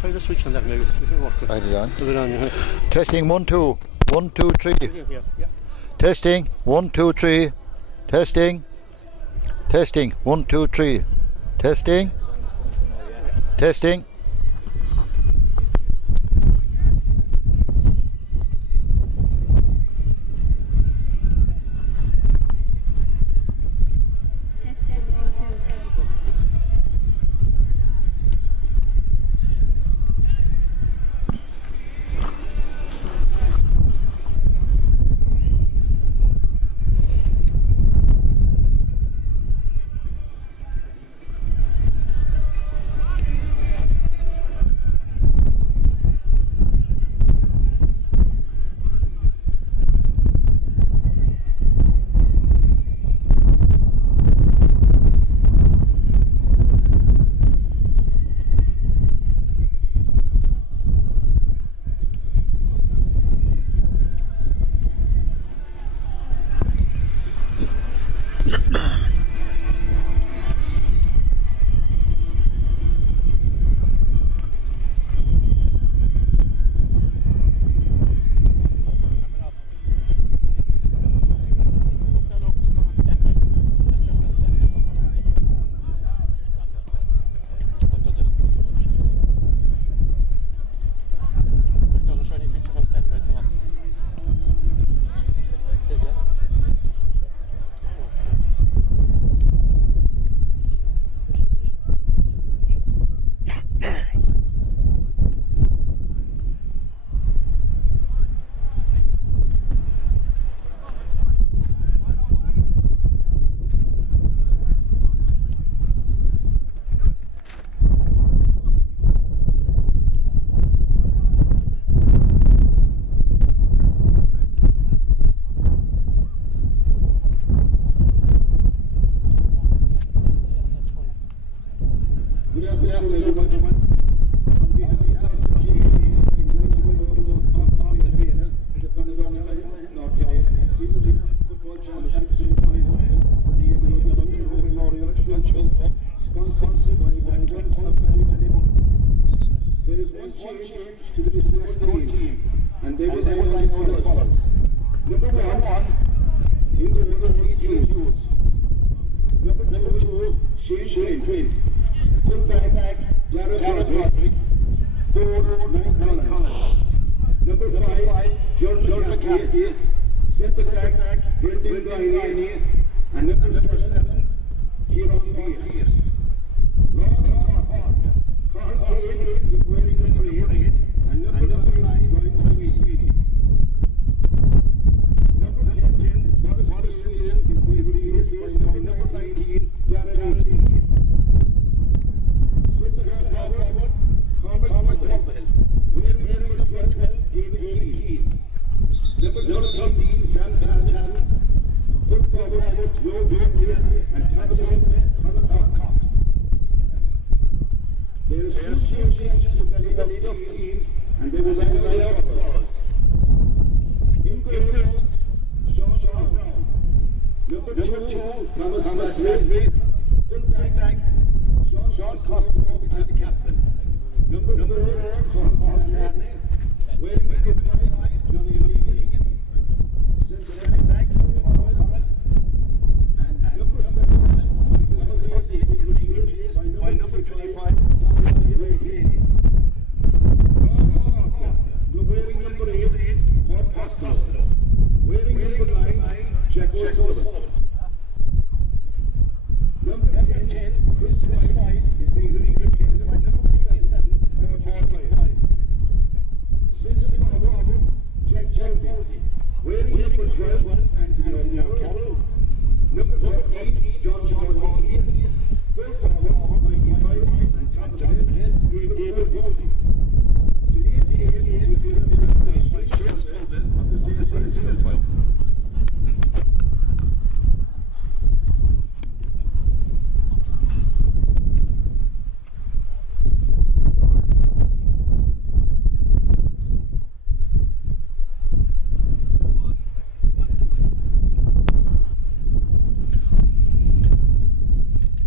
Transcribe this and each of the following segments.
try the switch on that maybe. It will work. Right it on. Put it on, yeah. Testing 1 2 1 2 3. Yeah. Testing 1 2 3. Testing. Testing 1 2 3. Testing. Testing.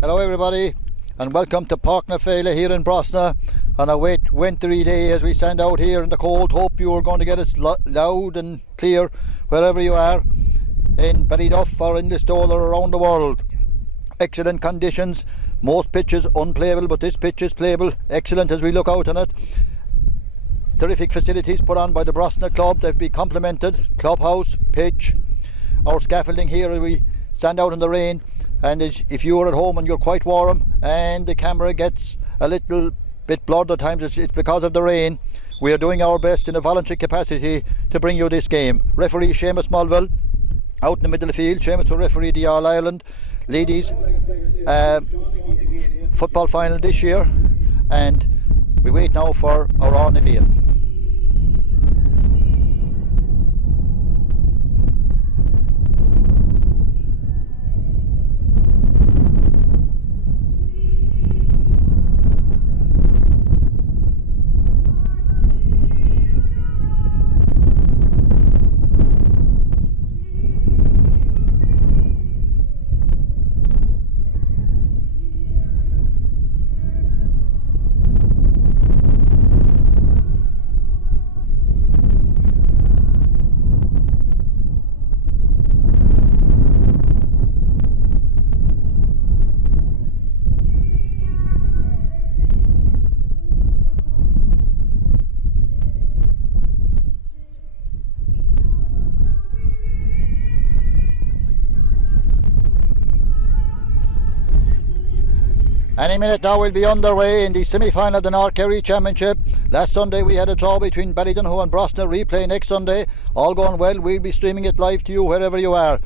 Hello everybody and welcome to Park na Féile here in Brosna. on a wet, wintry day as we stand out here in the cold. Hope you are going to get us loud and clear wherever you are, in Ballyduff or in Listowel or around the world. Excellent conditions. Most pitches unplayable, but this pitch is playable. Excellent as we look out on it. Terrific facilities put on by the Brosna Club. They've been complimented. Clubhouse, pitch, our scaffolding here as we stand out in the rain. And if you're at home and you're quite warm and the camera gets a little bit blurred at times, it's because of the rain. We are doing our best in a voluntary capacity to bring you this game. Referee Seamus Mulville out in the middle of the field. Seamus will referee the All Ireland ladies football final this year, and we wait now for our own Evian. Any minute now we'll be underway in the semi-final of the North Kerry Championship. Last Sunday we had a draw between Ballyduff and Brosna. Replay next Sunday. All going well. We'll be streaming it live to you wherever you are.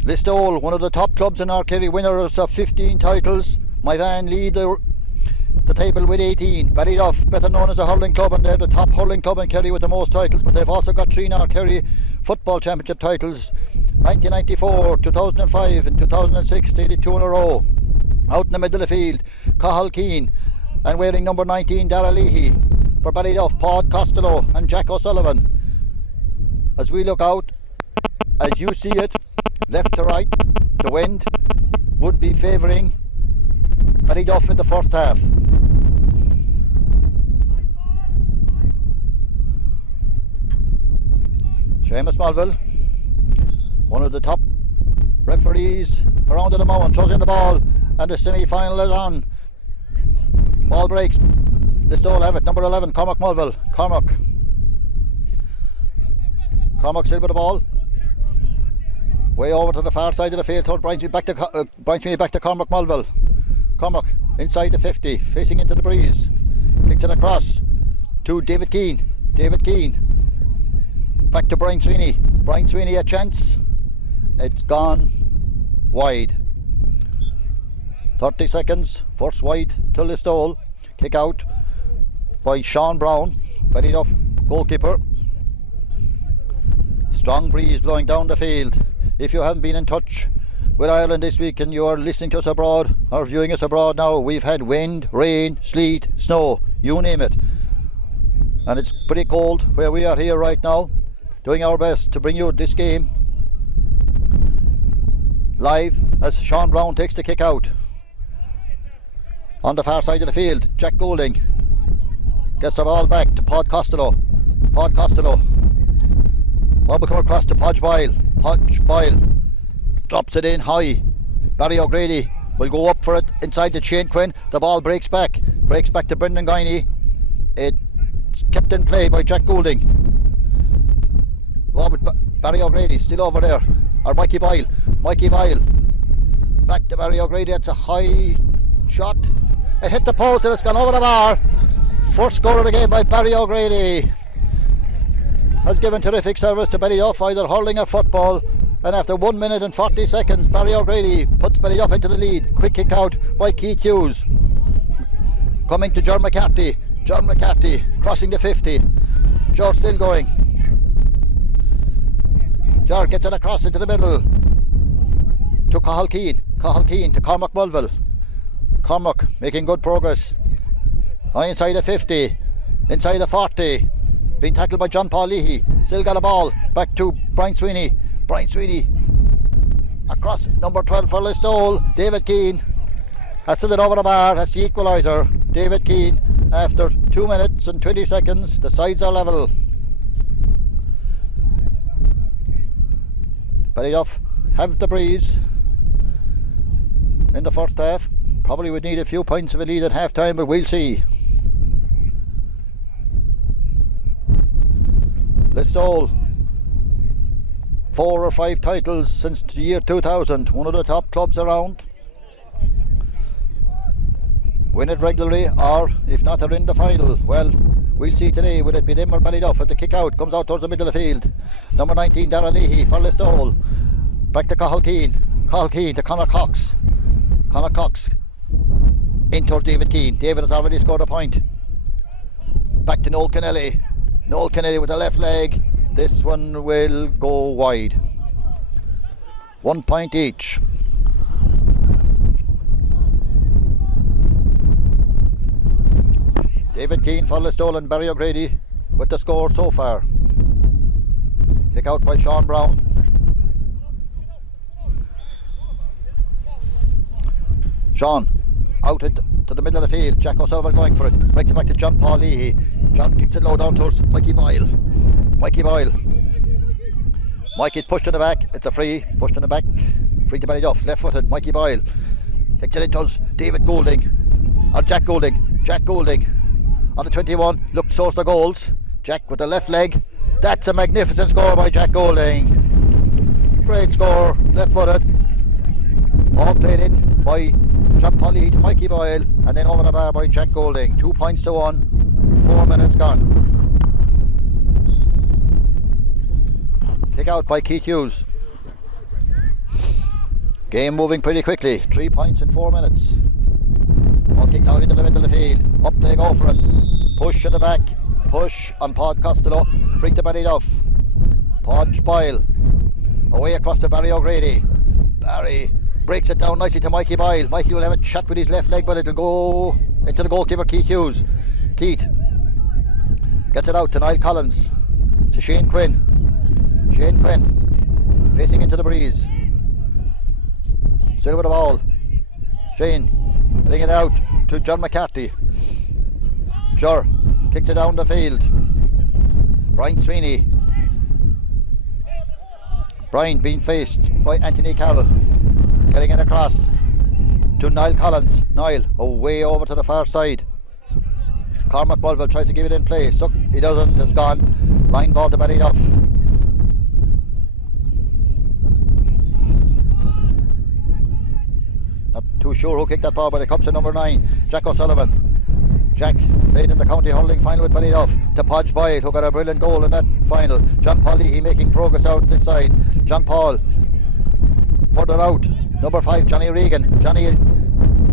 Listowel, one of the top clubs in North Kerry, winners of 15 titles. My van lead the table with 18. Ballyduff, better known as a hurling club, and they're the top hurling club in Kerry with the most titles, but they've also got 3 North Kerry football championship titles. 1994, 2005 and 2006, they did 2 in a row. Out in the middle of the field, Cathal Keane, and wearing number 19, Dara Leahy. For Ballyduff, Paul Costello and Jack O'Sullivan. As we look out, as you see it, left to right, the wind would be favouring Ballyduff in the first half. Seamus Mulville, one of the top referees around at the moment, throws in the ball, and the semi-final is on. Ball breaks. Listowel have it. Number 11, Cormac Mulville. Cormac still with the ball. Way over to the far side of the field. Brian Sweeney back to Cormac Mulville. Cormac inside the 50, facing into the breeze. Kicks it across to David Keane. David Keane back to Brian Sweeney. Brian Sweeney a chance. It's gone wide. 30 seconds, first wide to Listowel. Kick out by Sean Brown, Ballyduff goalkeeper. Strong breeze blowing down the field. If you haven't been in touch with Ireland this week and you are listening to us abroad or viewing us abroad now, we've had wind, rain, sleet, snow, you name it. And it's pretty cold where we are here right now, doing our best to bring you this game live as Sean Brown takes the kick out. On the far side of the field, Jack Goulding gets the ball back to Pod Costello. Ball will come across to Podge Boyle. Podge Boyle drops it in high. Barry O'Grady will go up for it inside the Shane Quinn. The ball breaks back to Brendan Guiney. It's kept in play by Jack Goulding. Ball with Barry O'Grady still over there. Or Mikey Boyle. Back to Barry O'Grady. It's a high shot. It hit the post and it's gone over the bar. First score of the game by Barry O'Grady. Has given terrific service to Ballyduff, either hurling or football. And after 1 minute and 40 seconds, Barry O'Grady puts Ballyduff into the lead. Quick kick out by Keith Hughes. Coming to John McCarthy. Crossing the 50. George still going. George gets it across into the middle to Cathal Keane to Cormac Mulville. Cormac making good progress. Inside the 50, inside the 40, being tackled by John Paul Leahy. Still got a ball back to Brian Sweeney. Across number 12 for Listowel. David Keane. That's it over the bar. That's the equaliser. David Keane after 2 minutes and 20 seconds. The sides are level. Ballyduff have the breeze in the first half. Probably would need a few points of a lead at half time, but we'll see. Listowel, 4 or 5 titles since the year 2000, one of the top clubs around. Win it regularly, or if not, they're in the final. Well, we'll see today. Will it be them or Ballyduff? At the kick out, comes out towards the middle of the field. Number 19, Darragh Leahy for Listowel. Back to Cathal Keane. Cathal Keane to Conor Cox. Conor Cox in towards David Keane. David has already scored a point. Back to Noel Kennelly. Noel Kennelly with the left leg. This one will go wide. 1 point each. David Keane for Listowel and Barry O'Grady with the score so far. Kick out by Sean Brown. Sean out to the middle of the field. Jack O'Sullivan going for it. Breaks it back to John Paul Leahy. John kicks it low down towards Mikey Boyle. Mikey Boyle. Mikey's pushed in the back. It's a free. Pushed in the back. Free to Ballyduff. Left footed. Mikey Boyle. Kicks it in towards David Goulding. Or Jack Goulding. Jack Goulding. On the 21. Look, source the goals. Jack with the left leg. That's a magnificent score by Jack Goulding. Great score. Left footed. All played in by John Polly to Mikey Boyle, and then over the bar by Jack Goulding. 2 points to 1. 4 minutes gone. Kick out by Keith Hughes. Game moving pretty quickly. 3 points in 4 minutes. All kicked out into the middle of the field. Up they go for it. Push at the back. Push on Pod Costello. Free to Ballyduff. Podge Boyle. Away across to Barry O'Grady. Barry breaks it down nicely to Mikey Boyle. Mikey will have a shot with his left leg, but it'll go into the goalkeeper Keith Hughes. Keith gets it out to Niall Collins. To Shane Quinn. Shane Quinn facing into the breeze. Still with the ball. Shane letting it out to John McCarthy. Jur kicked it down the field. Brian Sweeney. Brian being faced by Anthony Carroll. Getting it across to Niall Collins. Niall away over to the far side. Cormac Mulville tries to give it in play. So he doesn't. It's gone. Line ball to Ballyduff. Not too sure who kicked that ball, but it comes to number 9, Jack O'Sullivan. Jack played in the county hurling final with Ballyduff to Podge Boyle, who got a brilliant goal in that final. John Paul Leahy making progress out this side. John Paul further out. Number 5, Johnny Regan. Johnny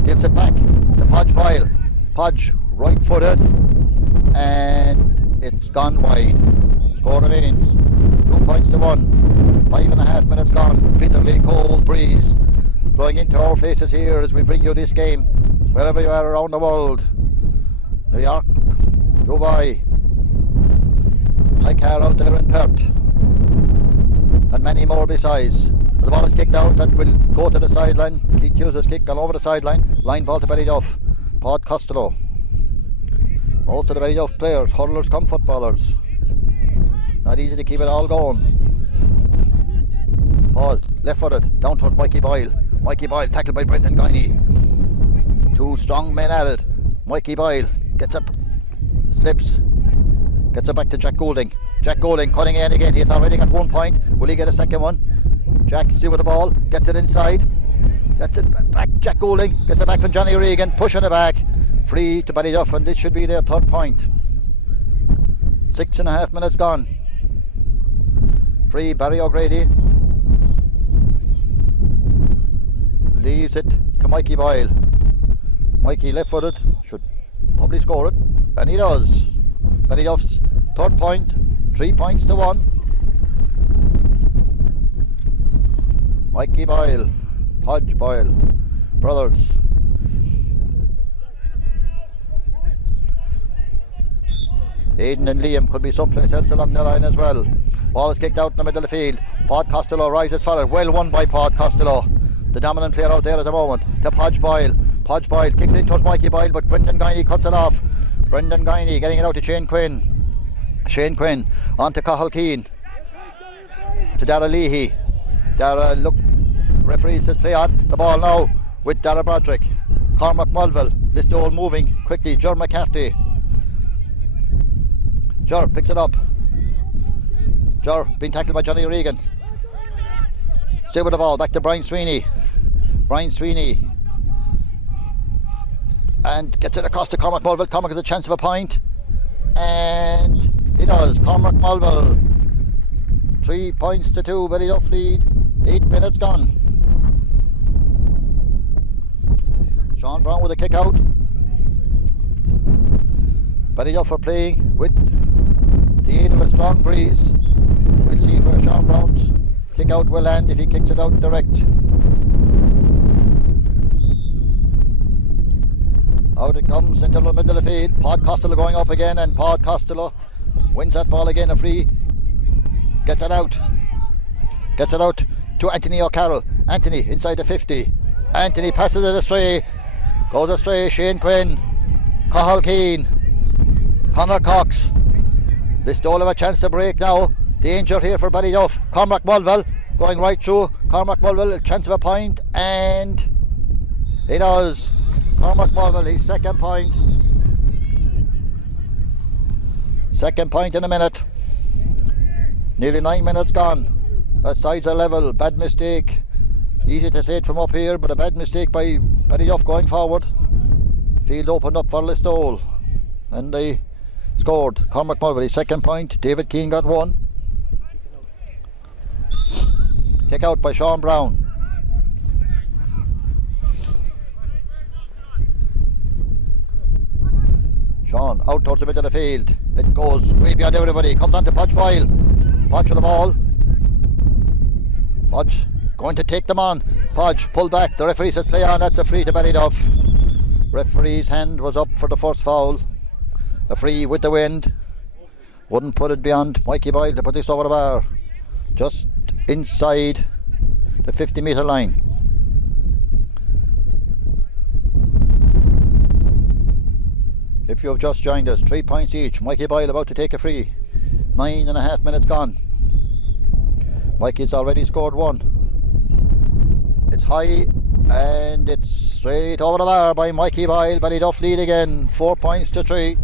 gives it back to Podge Boyle. Podge right footed, and it's gone wide. Score remains 2 points to 1. 5.5 minutes gone. Bitterly cold breeze blowing into our faces here as we bring you this game, wherever you are around the world. New York, Dubai, high car out there in Perth, and many more besides. The ball is kicked out. That will go to the sideline. Keith Hughes has kicked all over the sideline. Line ball to Ballyduff. Pod Costello. Most of the Ballyduff players, hurlers come footballers. Not easy to keep it all going. Paul, left footed, down towards Mikey Boyle. Mikey Boyle tackled by Brendan Guiney. 2 strong men at it. Mikey Boyle gets up, slips, gets it back to Jack Goulding. Jack Goulding cutting in again. He's already got 1 point. Will he get a second one? Jack still with the ball, gets it inside, gets it back. Jack Goulding gets it back from Johnny Regan, pushing it back. Free to Ballyduff, and this should be their 3rd point. 6.5 minutes gone. Free Barry O'Grady. Leaves it to Mikey Boyle. Mikey left footed, should probably score it, and he does. Ballyduff's 3rd point, 3 points to 1. Mikey Boyle, Podge Boyle, brothers. Aidan and Liam could be someplace else along the line as well. Ball is kicked out in the middle of the field. Pod Costello rises for it. Well won by Pod Costello, the dominant player out there at the moment. To Podge Boyle. Podge Boyle kicks it in towards Mikey Boyle, but Brendan Guiney cuts it off. Brendan Guiney getting it out to Shane Quinn. Shane Quinn on to Cathal Keane. To Dara Leahy. Dara, look, referee says play on. The ball now with Dara Broderick. Cormac Mulville. Listowel moving quickly. Ger McCarthy. Ger picks it up. Ger being tackled by Johnny Regan. Still with the ball. Back to Brian Sweeney. Brian Sweeney. And gets it across to Cormac Mulville. Cormac has a chance of a point. And he does. Cormac Mulville. 3 points to 2. Ballyduff lead. 8 minutes gone. Sean Brown with a kick out. Ballyduff are playing with the aid of a strong breeze. We'll see where Sean Brown's kick out will land if he kicks it out direct. Out it comes into the middle of the field. Pod Costello going up again, and Pod Costello wins that ball again. A free. Gets it out. Gets it out to Anthony O'Carroll. Anthony inside the 50. Anthony passes it astray. Goes astray. Shane Quinn. Cathal Keane. Conor Cox. Listowel have a chance to break now. Danger here for Ballyduff. Cormac Mulville going right through. Cormac Mulville, a chance of a point, and he does. Cormac Mulville, his second point. Second point in a minute. Nearly 9 minutes gone. The sides are level. Bad mistake. Easy to say it from up here, but a bad mistake by Ballyduff going forward. Field opened up for Listowel, and they scored. Cormac Mulville, his second point. David Keane got one. Kick out by Sean Brown. Sean out towards the middle of the field. It goes way beyond everybody. Comes on to Podge Boyle. Podge with the ball. Podge going to take them on. Podge pull back. The referee says play on. That's a free to Ballyduff. Referee's hand was up for the first foul. A free with the wind. Wouldn't put it beyond Mikey Boyle to put this over the bar. Just inside the 50-metre line. If you have just joined us, 3 points each. Mikey Boyle about to take a free. 9.5 minutes gone. Mikey's already scored one. It's high and it's straight over the bar by Mikey Boyle. Ballyduff lead again. 4 points to 3.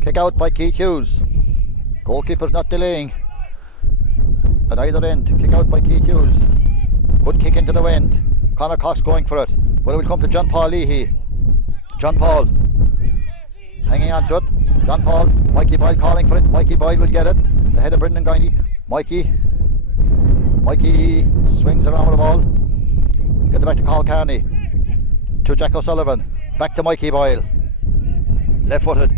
Kick out by Keith Hughes. Goalkeeper's not delaying. At either end, kick out by Keith Hughes. Good kick into the wind. Conor Cox going for it. But it will come to John Paul Leahy. John Paul hanging on to it. John Paul. Mikey Boyle calling for it. Mikey Boyle will get it. Ahead of Brendan Guiney. Mikey swings around with the ball. Gets it back to Carl Carney. To Jack O'Sullivan. Back to Mikey Boyle. Left footed.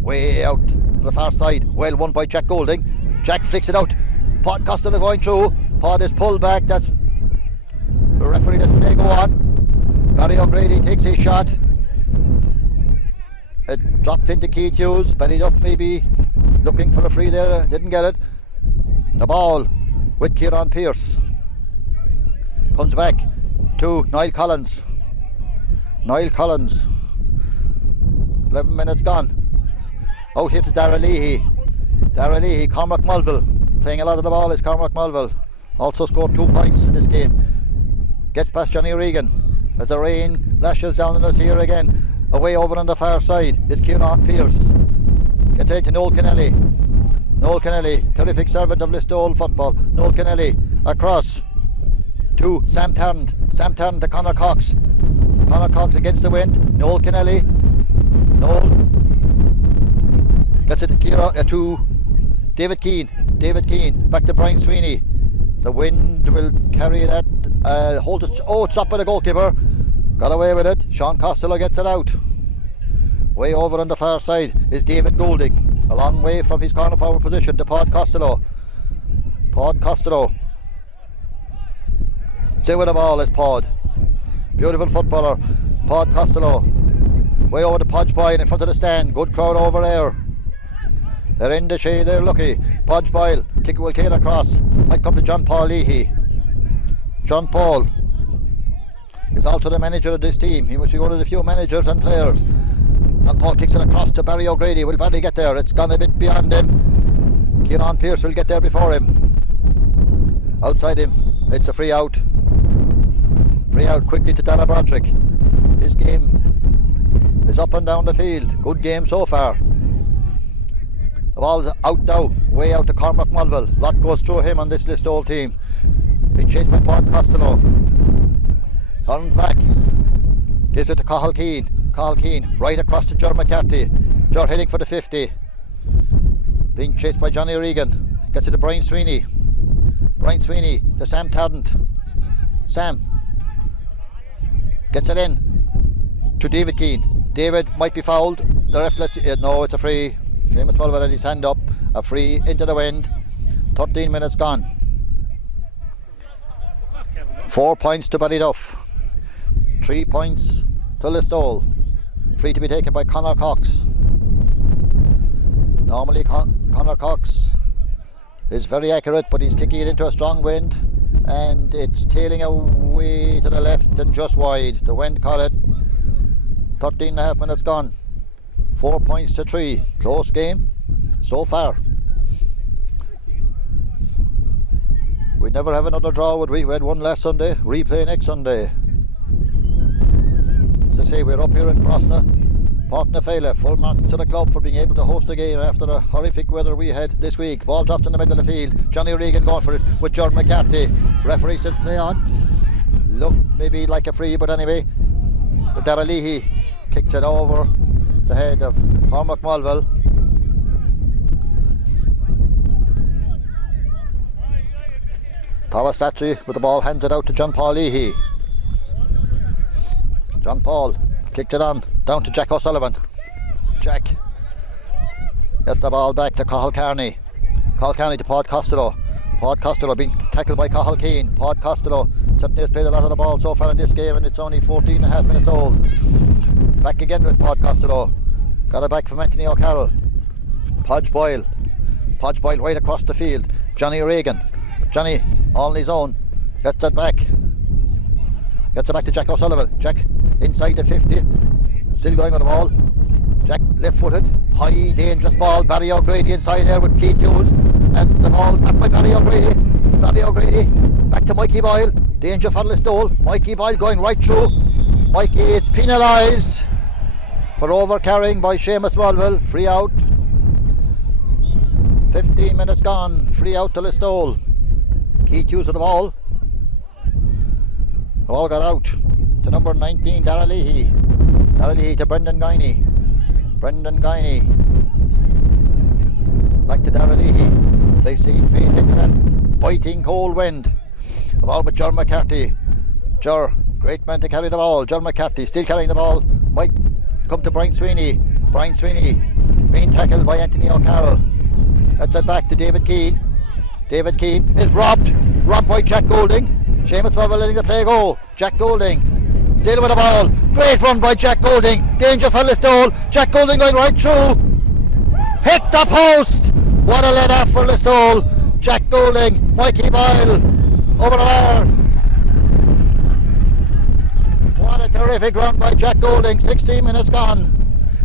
Way out to the far side. Well won by Jack Golding. Jack flicks it out. Pod Costello going through. Pod is pulled back. That's the referee doesn't play go on. Barry O'Grady takes his shot. It dropped into Keith Hughes. Ballyduff maybe looking for a free there. Didn't get it. The ball with Kieran Pearce. Comes back to Niall Collins. Niall Collins. 11 minutes gone. Out here to Dara Leahy. Dara Leahy, Cormac Mulville. Playing a lot of the ball is Cormac Mulville. Also scored 2 points in this game. Gets past Johnny Regan as the rain lashes down on us here again. Away over on the far side is Kieran Pearce. Gets it to Noel Kennelly. Noel Kennelly, terrific servant of Listowel football. Noel Kennelly across to Sam Tarrant. Sam Tarrant to Conor Cox. Conor Cox against the wind. Noel Kennelly. Noel gets it to David Keane. David Keane back to Brian Sweeney. The wind will carry that. Hold it. Oh, it's up by the goalkeeper. Got away with it. Sean Costello gets it out. Way over on the far side is David Golding. A long way from his corner forward position to Pod Costello. Pod Costello. Stay with the ball is Pod. Beautiful footballer. Pod Costello. Way over to Podge Boyle in front of the stand. Good crowd over there. They're in the shade, they're lucky. Podge Boyle, kick will carry across. Might come to John Paul Leahy. John Paul. He's also the manager of this team. He must be one of the few managers and players. And Paul kicks it across to Barry O'Grady. Will Barry get there? It's gone a bit beyond him. Kieran Pearce will get there before him. Outside him, it's a free out. Free out quickly to Dara Broderick. This game is up and down the field. Good game so far. The ball's out now, way out to Cormac Mulville. Lot goes through him on this Listowel team. Been chased by Paul Costello. Turns back. Gives it to Cathal Keane. Cathal Keane right across to Ger McCarthy. Ger heading for the 50. Being chased by Johnny Regan. Gets it to Brian Sweeney. Brian Sweeney to Sam Tarrant. Sam gets it in to David Keane. David might be fouled. The ref lets it. No, it's a free. Seamus Mulville had his hand up. A free into the wind. 13 minutes gone. 4 points to Ballyduff. 3 points to Listowel. Free to be taken by Conor Cox. Normally Conor Cox is very accurate, but he's kicking it into a strong wind and it's tailing away to the left and just wide. The wind caught it. 13 and a half minutes gone. 4 points to 3. Close game so far. We'd never have another draw, would we? We had one last Sunday. Replay next Sunday. As I say, we're up here in Brosna. Park na Féile, full marks to the club for being able to host a game after the horrific weather we had this week. Ball dropped in the middle of the field. Johnny Regan going for it with Ger McCarthy. Referee says play on. Look, maybe like a free, but anyway. Dara Leahy kicks it over the head of Cormac Mulville. Thomas Statry with the ball, hands it out to John Paul Leahy. John Paul kicked it on down to Jack O'Sullivan. Jack gets the ball back to Cathal Kearney. Cathal Kearney to Paul Costello. Paul Costello being tackled by Cathal Keane. Paul Costello certainly has played a lot of the ball so far in this game, and it's only 14 and a half minutes old. Back again with Paul Costello. Got it back from Anthony O'Carroll. Podge Boyle right across the field. Johnny Regan. Johnny all on his own. Gets it back to Jack O'Sullivan. Jack inside the 50. Still going with the ball. Jack left footed. High dangerous ball. Barry O'Grady inside there with Keith Hughes. And the ball back by Barry O'Grady. Barry O'Grady back to Mikey Boyle. Danger for Listowel. Mikey Boyle going right through. Mikey is penalised for overcarrying by Seamus Mulville. Free out. 15 minutes gone. Free out to Listowel. Keith Hughes with the ball. The ball got out to number 19, Dara Leahy. Dara Leahy to Brendan Guiney. Brendan Guiney. Back to Dara Leahy. They see face into that biting cold wind. The ball with Ger McCarthy. Ger, great man to carry the ball. Ger McCarthy still carrying the ball. Might come to Brian Sweeney. Brian Sweeney being tackled by Anthony O'Carroll. That's it back to David Keane. David Keane is robbed by Jack Goulding. Seamus Mulville letting the play go. Jack Goulding still with the ball. Great run by Jack Goulding. Danger for Listowel. Jack Goulding going right through. Hit the post. What a let off for Listowel. Jack Goulding. Mikey Boyle over the bar. What a terrific run by Jack Goulding. 16 minutes gone.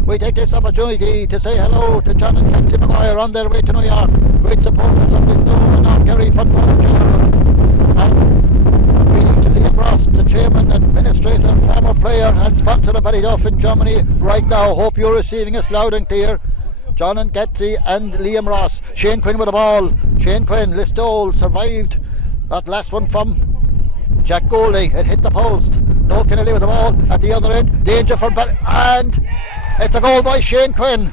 We take this opportunity to say hello to John and Patsy Maguire on their way to New York. Great supporters of Listowel and North Kerry football in general. And greeting to Liam Ross, the chairman, administrator, former player and sponsor of Ballyduff in Germany right now. Hope you're receiving us loud and clear. John and Gatsy and Liam Ross. Shane Quinn with the ball. Shane Quinn, Listowel survived that last one from Jack Goulding. It hit the post. Noel Kennelly with the ball at the other end. Danger for and it's a goal by Shane Quinn.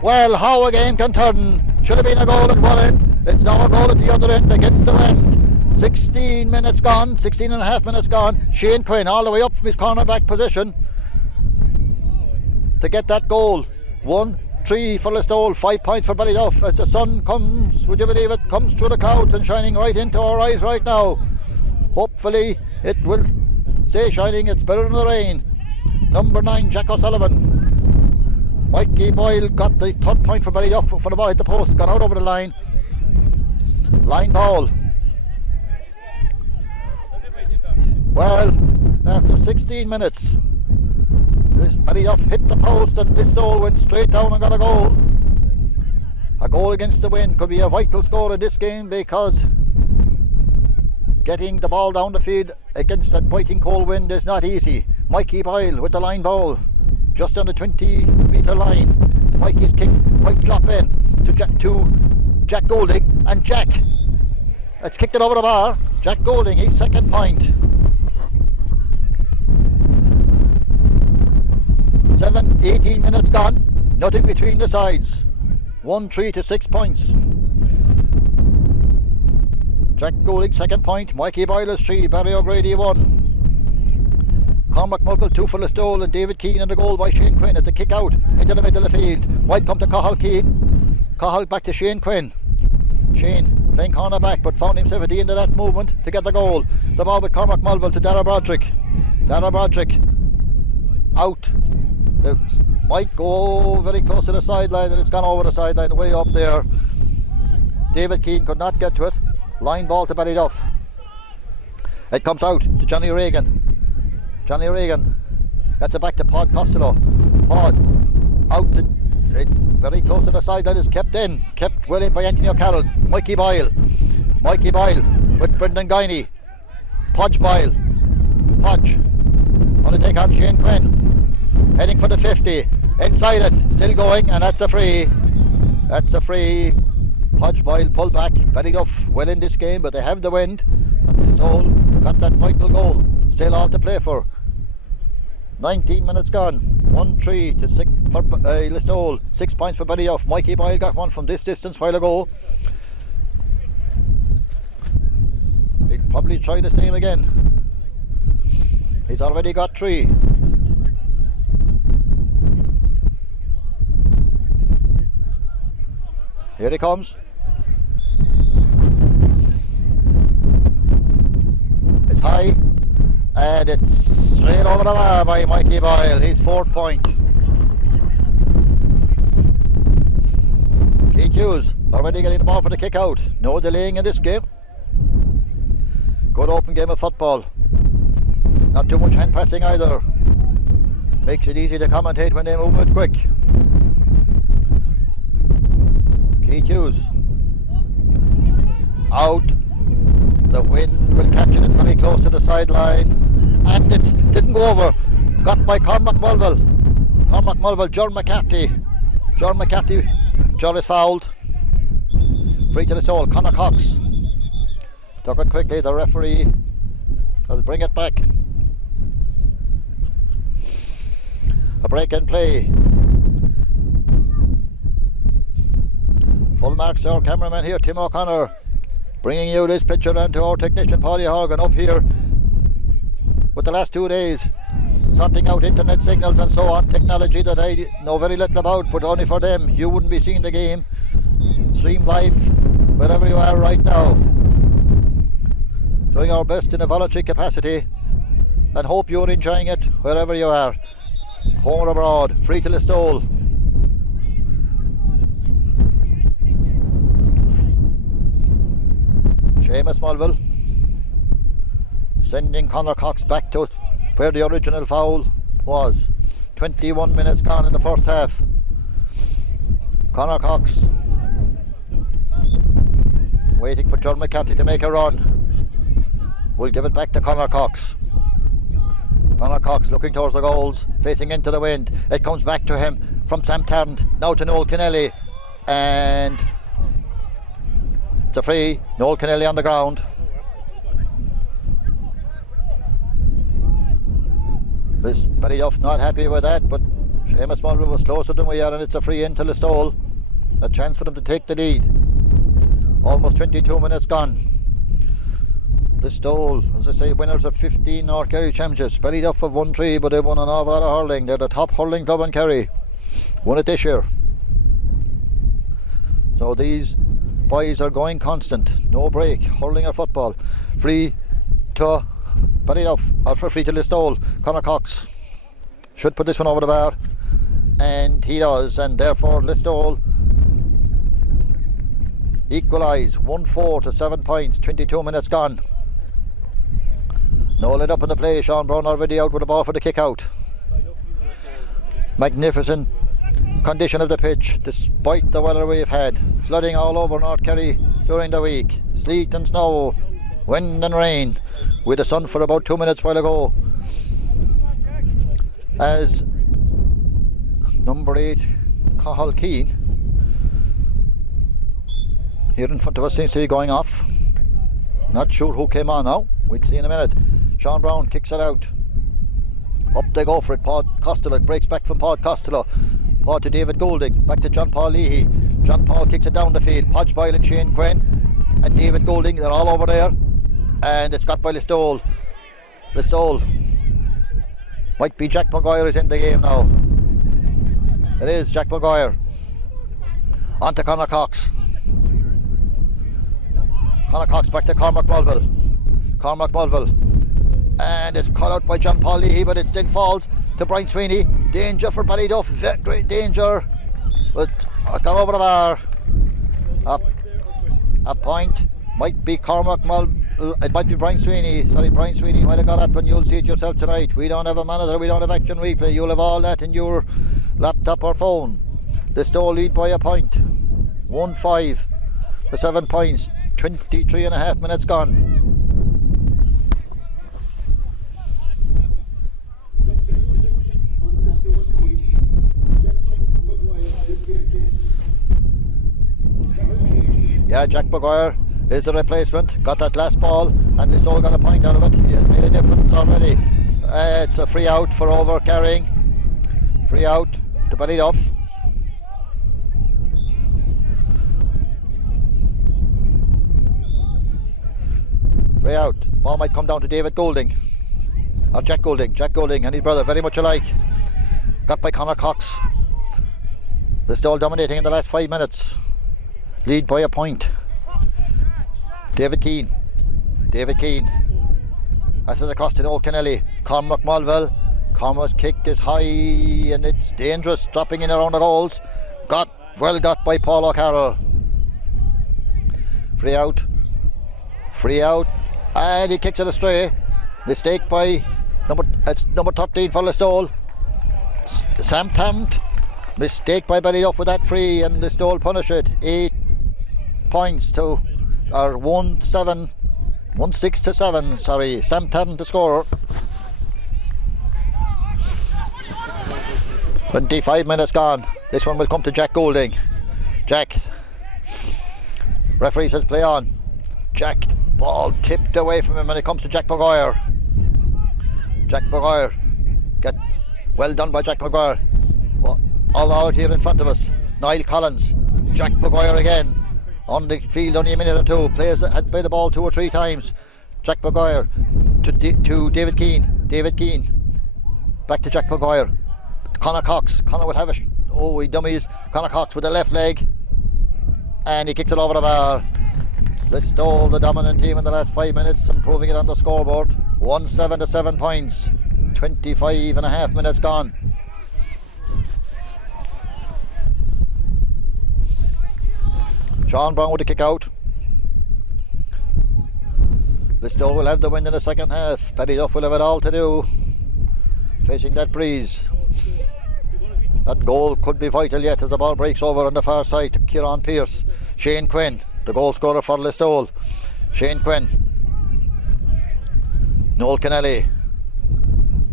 Well, how a game can turn. Should have been a goal at one end. It's now a goal at the other end against the wind. 16 minutes gone. 16 and a half minutes gone. Shane Quinn all the way up from his cornerback position to get that goal. 1-3 for Listowel. 5 points for Ballyduff as the sun comes, would you believe it, comes through the clouds and shining right into our eyes right now. Hopefully it will stay shining. It's better than the rain. Number 9, Jack O'Sullivan. Mikey Boyle got the third point for Ballyduff for the ball hit the post, gone out over the line. Line ball. Well, after 16 minutes. This Ballyduff hit the post and Listowel went straight down and got a goal. A goal against the wind could be a vital score in this game, because getting the ball down the field against that biting cold wind is not easy. Mikey Boyle with the line ball just on the 20-metre line. Mikey's kick might drop in to Jack Golding, and Jack, it's kicked it over the bar. Jack Golding, his second point. 18 minutes gone, nothing between the sides. 1-3 to 6 points. Jack Golding second point, Mikey Boyle 3, Barry O'Grady 1. Cormac Mulville 2 for Listowel, and David Keane in the goal by Shane Quinn at the kick out into the middle of the field. Might come to Cathal Keane. Cathal back to Shane Quinn. Shane playing corner back, but found himself at the end of that movement to get the goal. The ball with Cormac Mulville to Dara Broderick. Dara Broderick out. Might go very close to the sideline, and it's gone over the sideline way up there. David Keane could not get to it. Line ball to Ballyduff. It comes out to Johnny Regan. Johnny Regan gets it back to Pod Costello. Pod out to very close to the sideline, is kept well in by Anthony O'Carroll. Mikey Boyle with Brendan Guiney. Podge Boyle. Podge on the take on Shane Quinn. Heading for the 50. Inside it, still going, and that's a free. Podge Boyle pull back. Ballyduff well in this game, but they have the wind, and Listowel got that vital goal. Still all to play for. 19 minutes gone. 1-3 to 6 for Listowel. 6 points for Ballyduff. Mikey Boyle got one from this distance a while ago. He'll probably try the same again. He's already got 3. Here he comes. It's high, and it's straight over the bar by Mikey Boyle. His 4th point. Keith Hughes already getting the ball for the kick out. No delaying in this game. Good open game of football. Not too much hand passing either. Makes it easy to commentate when they move it quick. Keith Hughes out. The wind will catch it. It's very close to the sideline, and it didn't go over. Got by Cormac Mulville. John McCarthy. John is fouled. Free to the soul. Conor Cox took it quickly. The referee will bring it back. A break in play. Full marks to our cameraman here, Tim O'Connor, bringing you this picture, and to our technician Paddy Horgan up here with the last 2 days sorting out internet signals and so on, technology that I know very little about, but only for them. You wouldn't be seeing the game stream live wherever you are right now. Doing our best in a voluntary capacity, and hope you're enjoying it wherever you are, home or abroad. Free to Listowel. Seamus Mulville sending Conor Cox back to where the original foul was. 21 minutes gone in the first half. Conor Cox waiting for John McCarthy to make a run. We'll give it back to Conor Cox. Conor Cox looking towards the goals, facing into the wind. It comes back to him from Sam Tarrant, now to Noel Kennelly, and it's a free. Noel Kennelly on the ground. This Ballyduff not happy with that, but Seamus Mulville was closer than we are, and it's a free into Listowel. A chance for them to take the lead. Almost 22 minutes gone. Listowel, as I say, winners of 15 North Kerry Championships. Ballyduff have won 3, but they've won an awful lot of hurling. They're the top hurling club in Kerry. Won it this year. So these boys are going constant, no break, hurling or football. Free to Ballyduff, or for free to Listowel. Conor Cox should put this one over the bar, and he does, and therefore Listowel equalise 1-4 to 7 points. 22 minutes gone. Noel it up in the play. Sean Brown already out with the ball for the kick out. Magnificent condition of the pitch despite the weather we've had. Flooding all over North Kerry during the week. Sleet and snow, wind and rain, with the sun for about 2 minutes while ago. As number 8 Cathal Keane here in front of us seems to be going off. Not sure who came on now, we'll see in a minute. Sean Brown kicks it out. Up they go for it. Paul Costello, it breaks back from Paul Costello. Paul to David Goulding, back to John Paul Leahy. John Paul kicks it down the field. Podge Boyle and Shane Quinn and David Goulding, they're all over there, and it's got by Listowel. Listowel. Might be Jack Maguire is in the game now. It is Jack Maguire. On to Conor Cox. Conor Cox back to Cormac Mulville. Cormac Mulville. And it's cut out by John Paul Leahy, but it still falls to Brian Sweeney. Danger for Ballyduff. Great danger. But got over the bar. A point. Might be Cormac Mulville. It might be Brian Sweeney. Sorry, Brian Sweeney might have got that one. You'll see it yourself tonight. We don't have a monitor, we don't have action replay. You'll have all that in your laptop or phone. The Stowe lead by a point. 1-5 to 7 points. 23 and a half minutes gone. Yeah, Jack Maguire is the replacement. Got that last ball and he's still got a point out of it. He has made a difference already. It's a free out for over carrying. Free out to Ballyduff. Free out. Ball might come down to David Goulding. Or Jack Goulding. Jack Goulding and his brother, very much alike. Got by Conor Cox. They're still dominating in the last 5 minutes. Lead by a point. David Keane. David Keane. Passes across to Noel Kennelly. Cormac Mulville. Cormac's kick is high and it's dangerous, dropping in around the goals. Well got by Paul O'Carroll. Free out. Free out. And he kicks it astray. Mistake by number 13 for Listowel. Sam Tarrant. Mistake by Ballyduff with that free, and Listowel punish it. 8 points to, or 1-6 to 7. Sorry, Sam Tarrant the scorer. 25 minutes gone. This one will come to Jack Goulding. Jack. Referee says play on. Jack, ball tipped away from him and it comes to Jack Maguire. Jack Maguire. Well done by Jack Maguire. All out here in front of us. Niall Collins. Jack Maguire again. On the field only a minute or two. Players that had played the ball 2 or 3 times. Jack Maguire to David Keane. David Keane. Back to Jack Maguire. Conor Cox. Conor will have he dummies. Conor Cox with the left leg. And he kicks it over the bar. Listowel, the dominant team in the last 5 minutes, improving it on the scoreboard. 1-7 to 7 points. 25 and a half minutes gone. Sean Brown with the kick out. Listowel will have the win in the second half. Ballyduff will have it all to do, facing that breeze. That goal could be vital yet as the ball breaks over on the far side to Kieran Pearce. Shane Quinn, the goal scorer for Listowel. Shane Quinn. Noel Kennelly.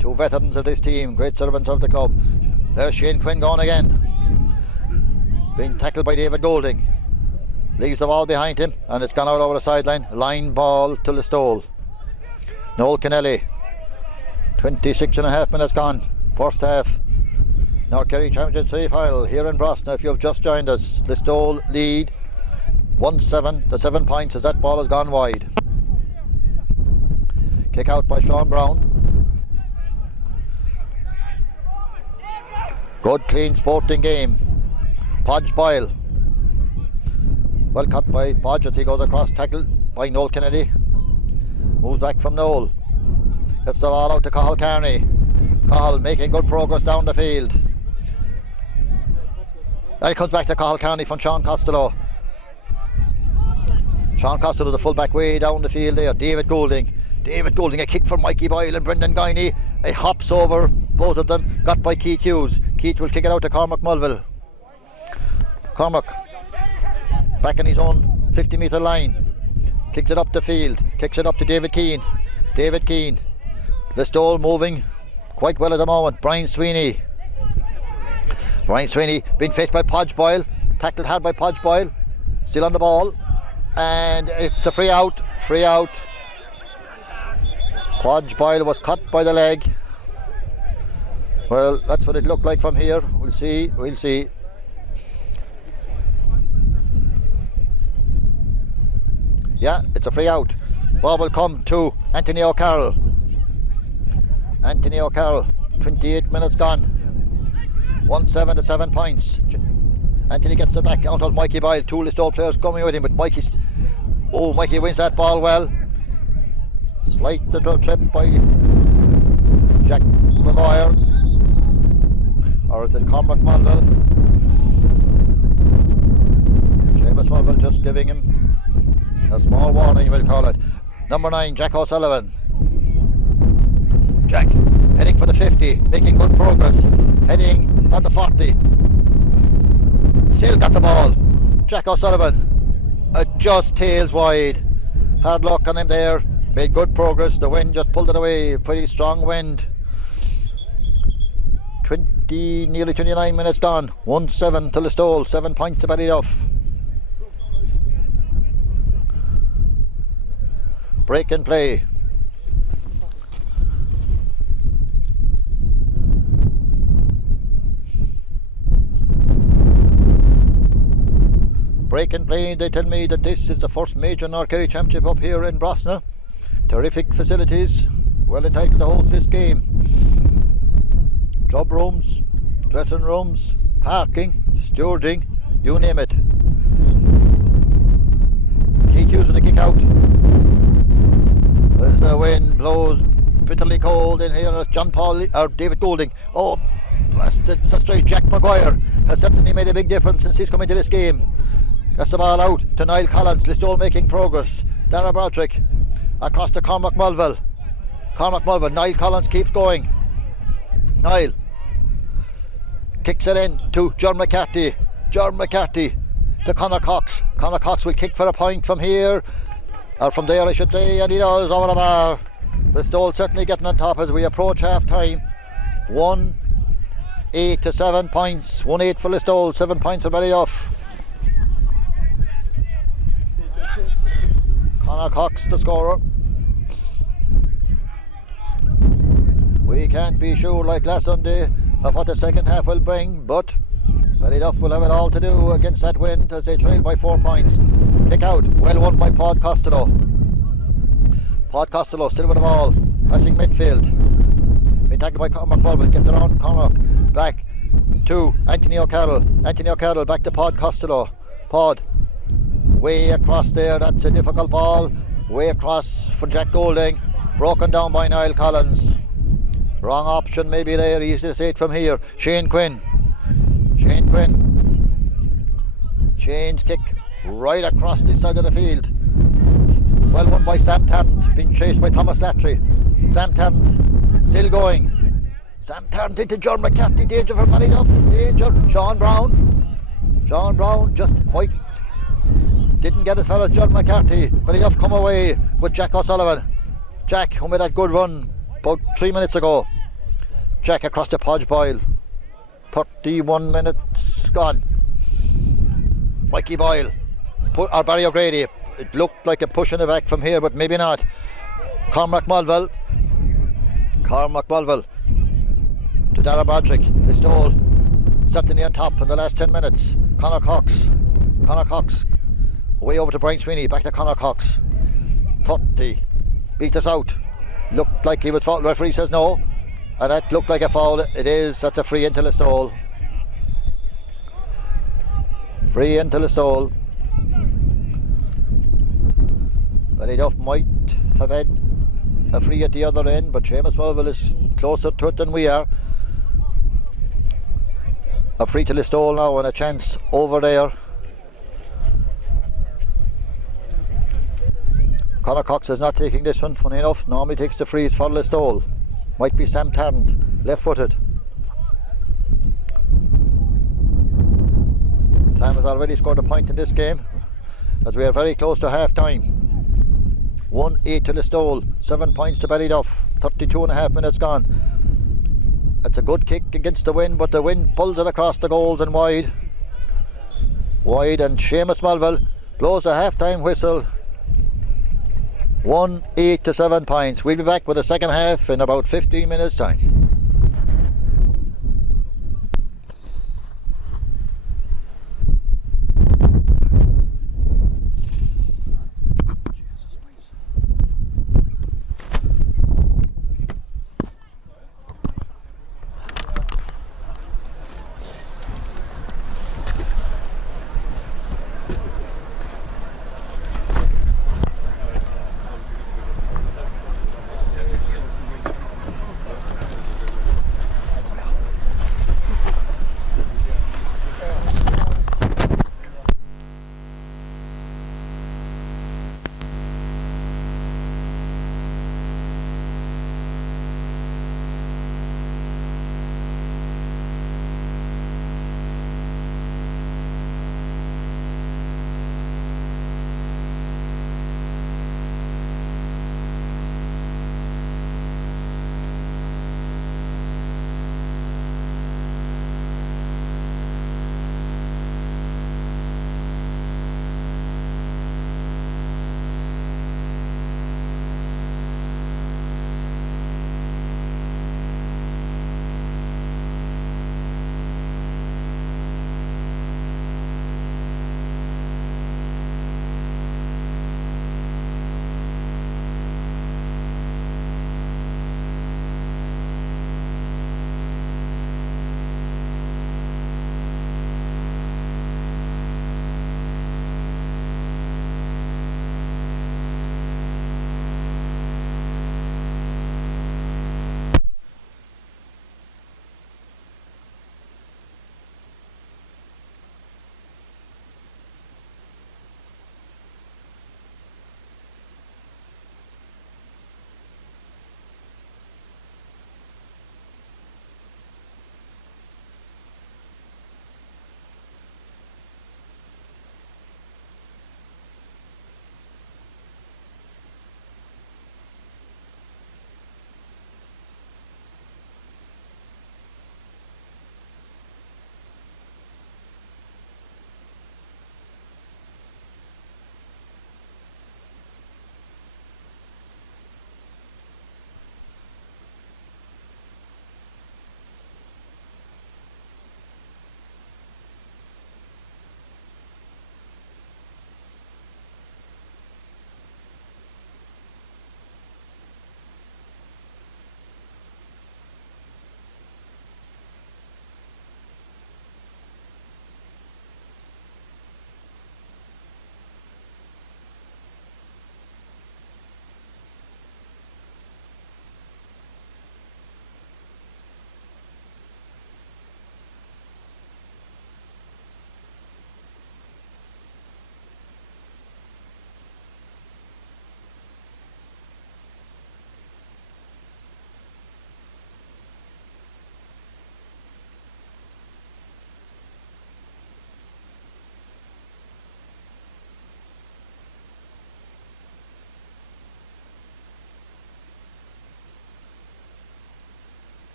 2 veterans of this team, great servants of the club. There's Shane Quinn going again. Being tackled by David Goulding. Leaves the ball behind him and it's gone out over the sideline. Line ball to Listowel. Noel Kennelly. 26 and a half minutes gone. First half. North Kerry Championship semi-final here in Brosna. If you've just joined us, Listowel lead 1-7 to 7 points as that ball has gone wide. Kick out by Sean Brown. Good clean sporting game. Podge Boyle. Well cut by Podge as he goes across, tackled by Noel Kennedy. Moves back from Noel. Gets the ball out to Cathal Kearney. Cathal making good progress down the field. Then it comes back to Cathal Kearney from Sean Costello. Sean Costello, the full back way down the field there. David Goulding. David Goulding, a kick from Mikey Boyle and Brendan Guiney. He hops over both of them, got by Keith Hughes. Keith will kick it out to Cormac Mulville. Cormac back in his own 50-metre line, kicks it up the field, kicks it up to David Keane. David Keane, Listowel moving quite well at the moment. Brian Sweeney being faced by Podge Boyle, tackled hard by Podge Boyle, still on the ball, and it's a free out. Podge Boyle was cut by the leg. Well, that's what it looked like from here. We'll see. Yeah, it's a free out. Ball will come to Anthony O'Carroll. 28 minutes gone. 1-7 to 7 points. Anthony gets it back out of Mikey Boyle. Two Listowel players coming with him, but Mikey wins that ball well. Slight little trip by Jack Maguire. Or is it Cormac Mulville? Seamus Mulville just giving him a small warning, we'll call it. Number 9, Jack O'Sullivan. Jack heading for the 50, making good progress. Heading for the 40. Still got the ball. Jack O'Sullivan. Just tails wide. Hard luck on him there. Made good progress. The wind just pulled it away. Pretty strong wind. Nearly 29 minutes gone. 1-7 to Listowel. 7 points to Ballyduff. Break and play. Break and play. They tell me that this is the first major North Kerry Championship up here in Brosna. Terrific facilities. Well entitled to host this game. Club rooms, dressing rooms, parking, stewarding, you name it. Keith Hughes with a kick out. As the wind blows bitterly cold in here, as David Goulding. Oh, blasted, that's right. Jack Maguire has certainly made a big difference since he's come into this game. That's the ball out to Niall Collins. Listowel making progress. Dara Broderick across to Cormac Mulville. Niall Collins keeps going. Niall kicks it in to John McCarthy to Conor Cox. Conor Cox will kick for a point from here, or from there I should say, and he does over the bar. Listowel certainly getting on top as we approach half time. 1-8 to 7 points. 1-8 for Listowel, 7 points for Ballyduff. Conor Cox the scorer. We can't be sure like last Sunday of what the second half will bring, but Ballyduff will have it all to do against that wind as they trail by 4 points. Kick out, well won by Pod Costello. Pod Costello still with the ball, passing midfield. Been tackled by Cormac Mulville, gets around Cormac. Back to Anthony O'Carroll. Back to Pod Costello. Pod, way across there, that's a difficult ball. Way across for Jack Goulding. Broken down by Niall Collins. Wrong option maybe there, easy to say it from here. Shane Quinn. Shane's kick right across this side of the field. Well won by Sam Tarrant, being chased by Thomas Latry. Sam Tarrant still going. Sam Tarrant into John McCarthy, danger for Ballyduff, danger. Sean Brown just quite didn't get as far as John McCarthy. Ballyduff come away with Jack O'Sullivan. Jack, who made that good run about 3 minutes ago. Jack across to Podge Boyle. 31 minutes gone. Mikey Boyle or Barry O'Grady. It looked like a push in the back from here, but maybe not. Cormac Mulville to Dara Broderick. Listowel certainly on top in the last 10 minutes. Conor Cox way over to Brian Sweeney. Back to Conor Cox. 30 beat us out. Looked like he was fouled. Referee says no, and that looked like a foul. It is. That's a free into Listowel. Ballyduff might have had a free at the other end, but Seamus Mulville is closer to it than we are. A free to Listowel now and a chance over there. Conor Cox is not taking this one, funny enough. Normally takes the freeze for Listowel. Might be Sam Tarrant, left footed. Sam has already scored a point in this game, as we are very close to half time. 1-8 to Listowel, 7 points to Ballyduff, 32.5 minutes gone. It's a good kick against the wind, but the wind pulls it across the goals and wide. Wide, and Seamus Mulville blows a half-time whistle. 1-8 to 7 points. We'll be back with the second half in about 15 minutes time.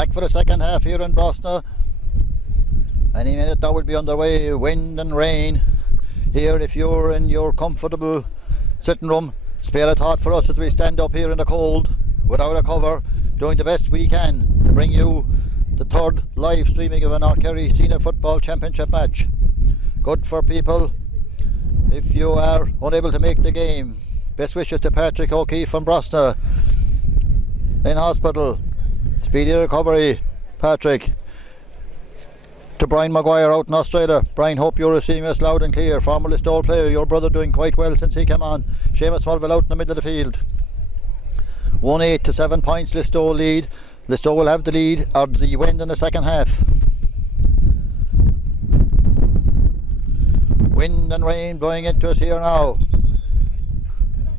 Back for the second half here in Brosna. Any minute now will be underway. Wind and rain. Here, if you're in your comfortable sitting room, spare a thought for us as we stand up here in the cold without a cover, doing the best we can to bring you the third live streaming of an Arkerry Senior Football Championship match. Good for people if you are unable to make the game. Best wishes to Patrick O'Keefe from Brosna in hospital. Speedy recovery, Patrick. To Brian Maguire out in Australia. Brian, hope you're receiving us loud and clear. Former Listowel player, your brother doing quite well since he came on. Seamus Mulville out in the middle of the field. 1-8 to 7 points Listowel lead. Listowel will have the lead or the wind in the second half. Wind and rain blowing into us here now.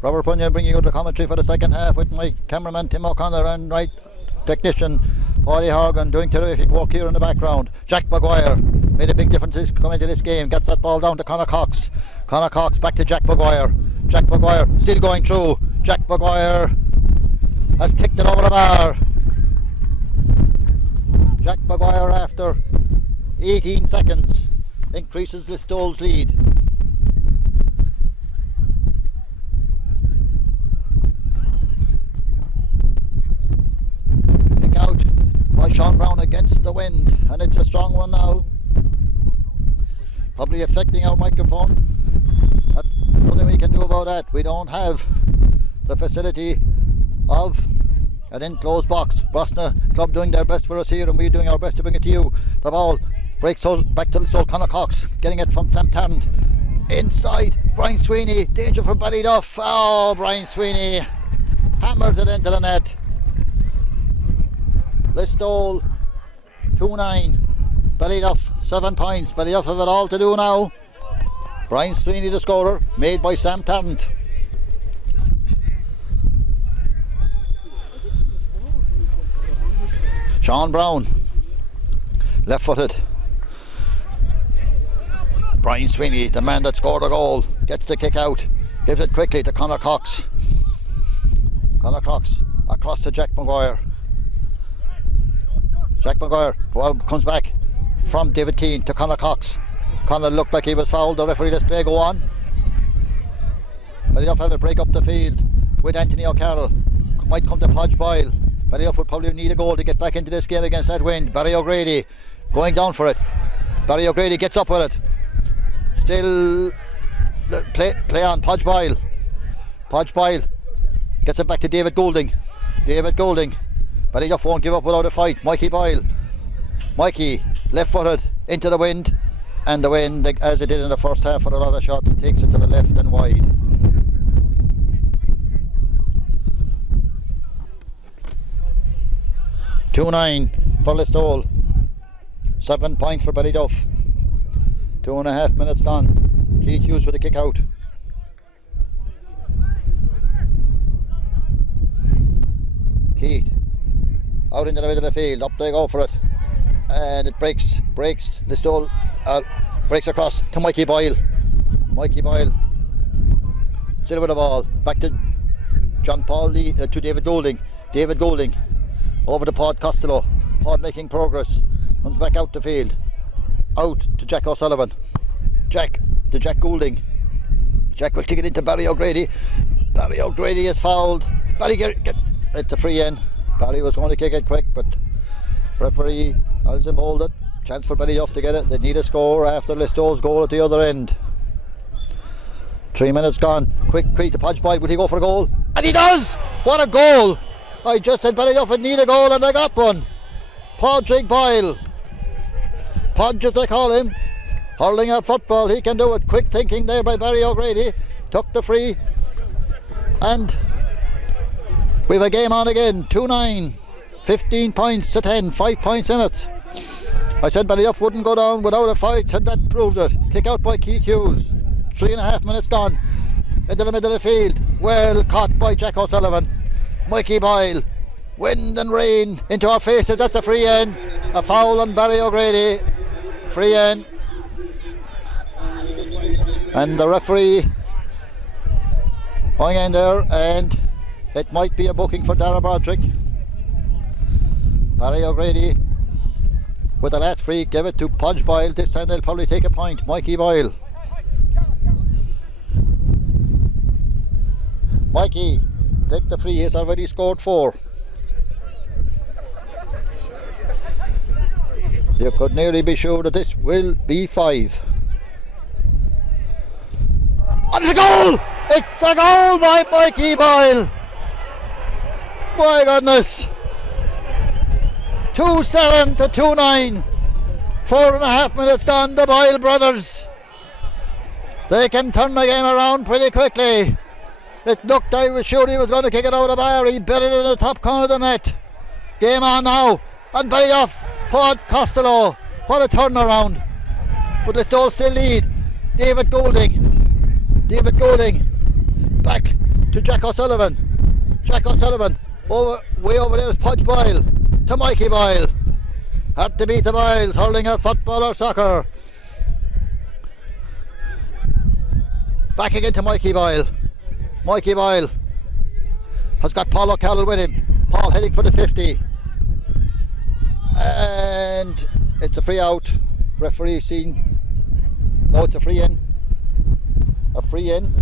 Robert Punyan bringing you the commentary for the second half with my cameraman Tim O'Connor and right technician Paulie Horgan doing terrific work here in the background. Jack Maguire made a big difference coming to this game. Gets that ball down to Conor Cox. Conor Cox back to Jack Maguire. Jack Maguire still going through. Jack Maguire has kicked it over the bar. Jack Maguire after 18 seconds increases Listowel's lead. Kick out by Sean Brown against the wind, and it's a strong one now. Probably affecting our microphone. That's nothing we can do about that. We don't have the facility of an enclosed box. Brosna club doing their best for us here, and we're doing our best to bring it to you. The ball breaks back to the soul. Conor Cox getting it from Sam Tarrant. Inside, Brian Sweeney. Danger for Ballyduff. Oh, Brian Sweeney hammers it into the net. Listowel 2-9. Ballyduff 7 points. Ballyduff have it all to do now. Brian Sweeney the scorer, made by Sam Tarrant. Sean Brown, left footed. Brian Sweeney, the man that scored a goal, gets the kick out, gives it quickly to Conor Cox. Conor Cox across to Jack Maguire. Jack Maguire, ball comes back from David Keane to Conor Cox. Conor looked like he was fouled. The referee lets play go on. Ballyduff have to break up the field with Anthony O'Carroll. Might come to Podge Boyle. Ballyduff would probably need a goal to get back into this game against that wind. Barry O'Grady going down for it. Barry O'Grady gets up with it. Still play on Podge Boyle. Podge Boyle gets it back to David Goulding. David Goulding. Ballyduff won't give up without a fight. Mikey Boyle. Mikey left footed into the wind, and the wind, as it did in the first half for a lot of shots, takes it to the left and wide. $2-9 for Listowel. 7 points for Ballyduff. 2.5 minutes gone. Keith Hughes with a kick out. Keith out into the middle of the field. Up they go for it, and it breaks. Listowel breaks across to Mikey Boyle. Mikey Boyle still with the ball. Back to John Paul Lee, to David Goulding. David Goulding over to Pod Costello. Pod making progress. Comes back out the field. Out to Jack O'Sullivan. Jack to Jack Goulding. Jack will kick it into Barry O'Grady. Barry O'Grady is fouled. Barry get it's a free in. Barry was going to kick it quick, but referee has him hold it. Chance for Ballyduff to get it. They need a score after Listowel's goal at the other end. 3 minutes gone. Quick to Podge Boyle. Will he go for a goal? And he does! What a goal! I just said Ballyduff would need a goal, and they got one. Podge Boyle. Podge, as they call him. Hurling out football. He can do it. Quick thinking there by Barry O'Grady. Took the free. And we've a game on again. 2-9. 15 points to 10. 5 points in it. I said Ballyduff wouldn't go down without a fight, and that proved it. Kick out by Keith Hughes. 3.5 minutes gone. Into the middle of the field. Well caught by Jack O'Sullivan. Mikey Boyle. Wind and rain into our faces. That's a free in. A foul on Barry O'Grady. Free in. And the referee going in there, and it might be a booking for Dara Broderick. Barry O'Grady with the last free, give it to Podge Boyle. This time they'll probably take a point. Mikey Boyle. Mikey, take the free, he's already scored 4. You could nearly be sure that this will be 5. And it's a goal! It's a goal by Mikey Boyle! My goodness! 2-7 to 2-9. 4.5 minutes gone. The Boyle brothers, they can turn the game around pretty quickly. It looked, I was sure he was going to kick it out of the bar. He bit it in the top corner of the net. Game on now. And Ballyduff, Pod Costello. What a turnaround. But Listowel still lead. David Goulding. Back to Jack O'Sullivan. Way over there is Podge Boyle. To Mikey Boyle. Hard to beat the Boyles, hurling at football or soccer. Back again to Mikey Boyle. Mikey Boyle has got Paul O'Callaghan with him. Paul heading for the 50. And it's a free out. Referee seen. No, it's a free in. A free in.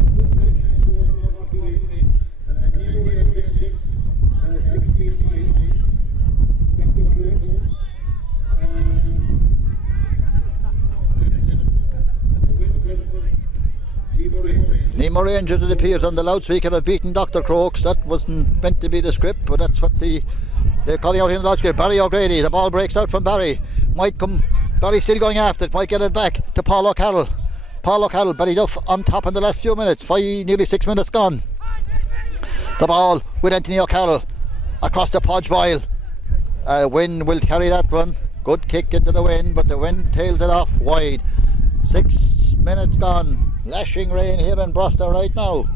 Nemo Rangers, it appears on the loudspeaker, have beaten Dr. Crokes. That wasn't meant to be the script, but that's what they're calling out in the loudspeaker. Barry O'Grady, the ball breaks out from Barry. Might come, Barry still going after it, might get it back to Paul O'Callaghan. Ballyduff on top in the last few minutes, nearly 6 minutes gone. The ball with Anthony O'Callaghan across the Podge Boyle. Wynn will carry that one. Good kick into the wind, but the wind tails it off wide. 6 minutes gone. Lashing rain here in Brostad right now.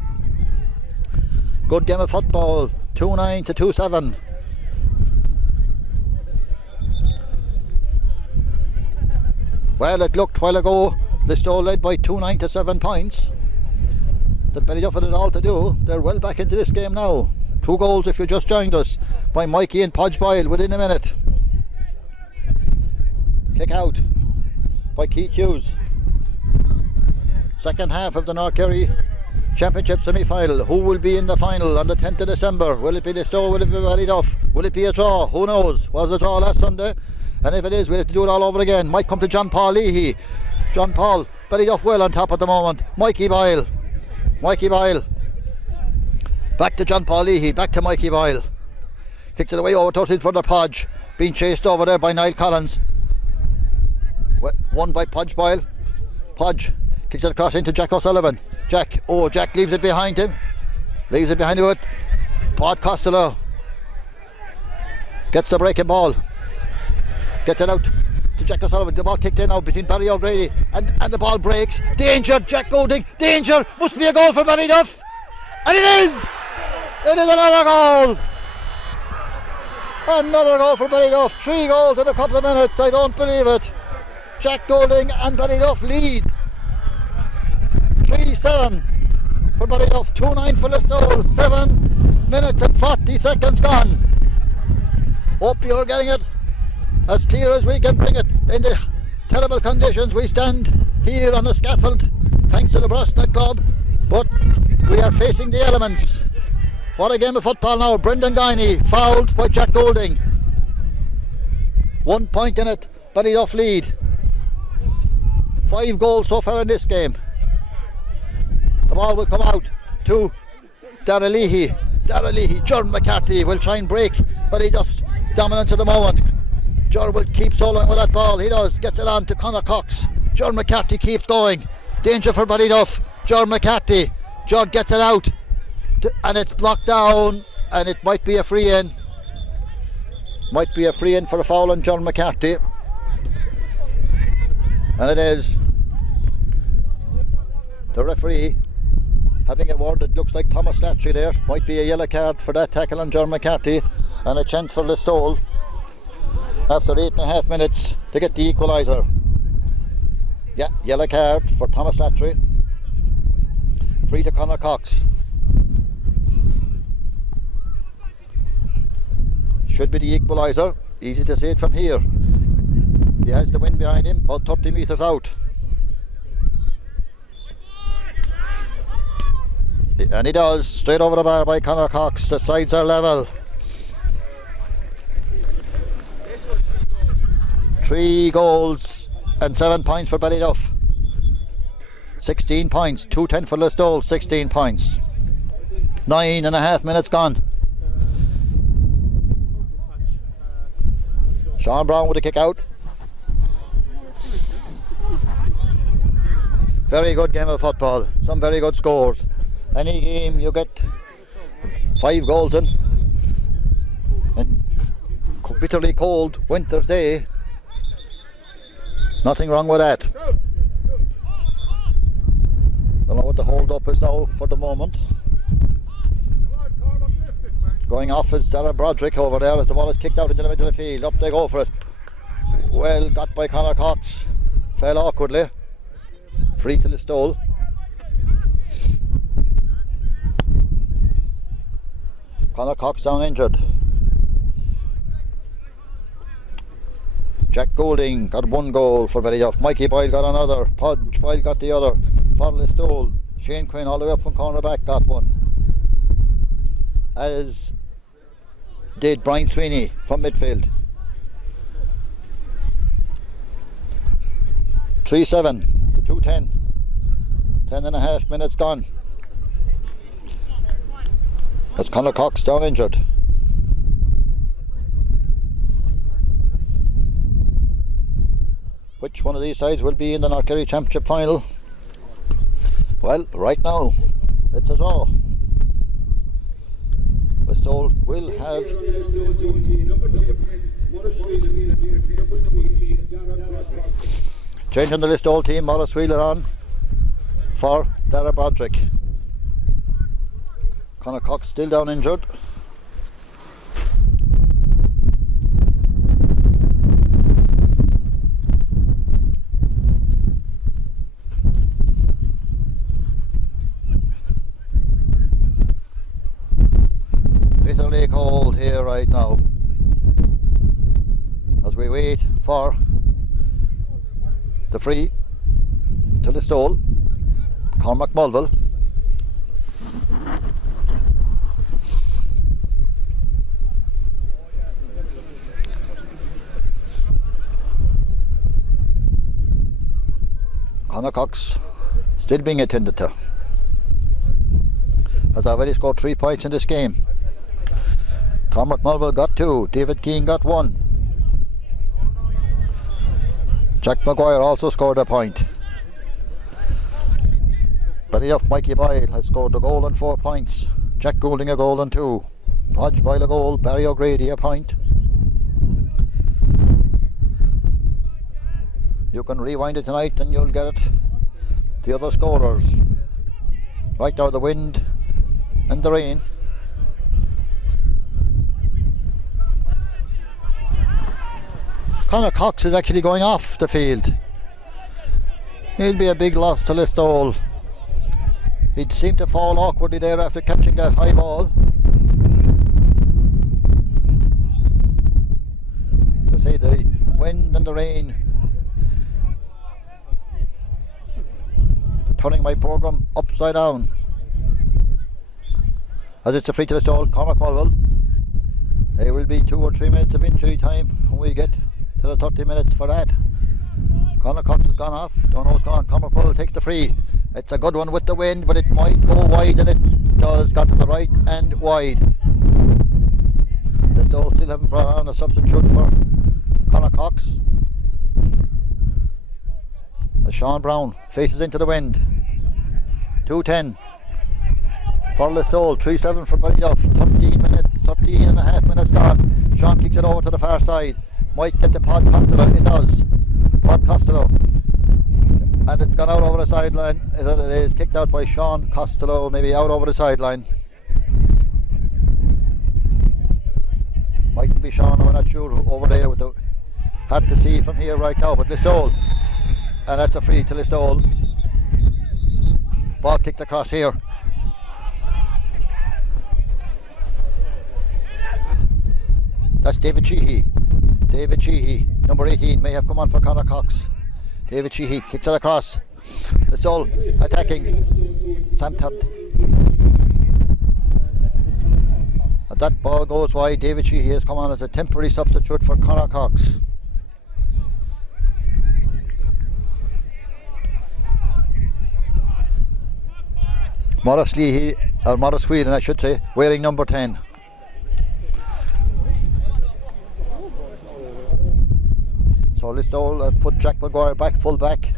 Good game of football. 2-9 to 2-7. Well, it looked while ago Listowel led by 2-9 to 7 points. That Ballyduff had it all to do. They're well back into this game now. 2 goals, if you just joined us, by Mikey and Podge Boyle within a minute. Kick out by Keith Hughes. Second half of the North Kerry Championship semi-final. Who will be in the final on the 10th of December? Will it be Listowel? Will it be Ballyduff? Will it be a draw? Who knows? Was a draw last Sunday, and if it is, we'll have to do it all over again. Might come to John Paul Leahy. John Paul, Ballyduff well on top at the moment. Mikey Boyle. Back to John Paul Leahy. Back to Mikey Boyle. Kicks it away over towards it for the Podge. Being chased over there by Niall Collins. Won by Podge Boyle. Podge kicks it across into Jack O'Sullivan. Jack leaves it behind him. With Pod Costello. Gets the breaking ball. Gets it out to Jack O'Sullivan. The ball kicked in now between Barry O'Grady and the ball breaks. Danger, Jack Goulding. Danger. Must be a goal for Ballyduff. And it is! It is another goal! Another goal for Ballyduff. 3 goals in a couple of minutes. I don't believe it. Jack Goulding and Ballyduff lead. 3-7 for Ballyduff. 2-9 for Listowel. 7 minutes and 40 seconds gone. Hope you're getting it as clear as we can bring it. In the terrible conditions we stand here on the scaffold, thanks to the Brosna Club, but we are facing the elements. What a game of football now. Brendan Guiney fouled by Jack Goulding. 1 point in it. Ballyduff lead. 5 goals so far in this game. The ball will come out to Darragh Leahy. Jordan McCarthy will try and break Ballyduff's dominance at the moment. Jordan will keep soloing with that ball. He does. Gets it on to Conor Cox. Jordan McCarthy keeps going. Danger for Ballyduff. Jordan McCarthy. Jordan gets it out. And it's blocked down. And it might be a free in. Might be a free in for a foul on Jordan McCarthy. And it is. The referee having a word. It looks like Thomas Latry there. Might be a yellow card for that tackle on Jordan McCarthy. And a chance for Listowel after 8.5 minutes to get the equaliser. Yeah, yellow card for Thomas Latry. Free to Conor Cox. Should be the equaliser. Easy to see it from here. He has the wind behind him, about 30 metres out. And he does, straight over the bar by Conor Cox. The sides are level. 3 goals and 7 points for Ballyduff. 16 points, 2-10 for Listowel, 16 points. 9.5 minutes gone. Sean Brown with a kick out. Very good game of football, some very good scores. Any game you get 5 goals in, and bitterly cold winter's day, nothing wrong with that. Don't know what the hold up is now for the moment. Going off is Dara Broderick over there as the ball is kicked out into the middle of the field. Up they go for it. Well got by Conor Cox. Fell awkwardly. Free to Listowel. Conor Cox down injured. Jack Goulding got 1 goal for Ballyduff. Mikey Boyle got another. Podge Boyle got the other. For Listowel, Shane Quinn all the way up from cornerback got 1. As did Brian Sweeney from midfield. 3-7 to 2-10. 10.5 minutes gone. That's Conor Cox down injured. Which one of these sides will be in the North Kerry Championship final? Well, right now, it's a draw. Listowel will have changing the Listowel team. Morris Wheeler on for Dara Broderick. Conor Cox still down injured. Bitterly cold here right now as we wait for the free to Listowel. Cormac Mulville. Conor Cox still being attended to. Has already scored 3 points in this game. Cormac Mulville got 2. David Keane got 1. Jack Maguire also scored a point. Ballyduff Mikey Boyle has scored a goal and 4 points. Jack Goulding a goal and 2. Podge Boyle a goal. Barry O'Grady a point. You can rewind it tonight and you'll get it. The other scorers. Right now the wind and the rain. Conor Cox is actually going off the field. He'll be a big loss to Listowel. He'd seem to fall awkwardly there after catching that high ball. To say the wind and the rain turning my programme upside down. As it's a free to Listowel, Cormac Mulville. There will be 2 or 3 minutes of injury time when we get to the 30 minutes for that. Conor Cox has gone off, don't know what's gone. Cormac Mulville takes the free. It's a good one with the wind, but it might go wide, and it does. Got to the right and wide. Listowel still haven't brought on a substitute for Conor Cox. As Sean Brown faces into the wind. 2-10 for Listowel, 3-7 for Ballyduff. 13.5 minutes gone. Sean kicks it over to the far side. Might get the Pod Costello. It does. Pod Costello. And it's gone out over the sideline. It is kicked out by Sean Costello, maybe out over the sideline. Mightn't be Sean, I'm not sure, over there with the. Hard to see from here right now, but Listowel. And that's a free to Listowel. Ball kicked across here. That's David Sheehy. David Sheehy, number 18, may have come on for Conor Cox. David Sheehy kicks it across. Listowel attacking. Sam Todd. And that ball goes wide. David Sheehy has come on as a temporary substitute for Conor Cox. Morris Whelan, I should say, wearing number 10. So Listowel put Jack Maguire back, full back.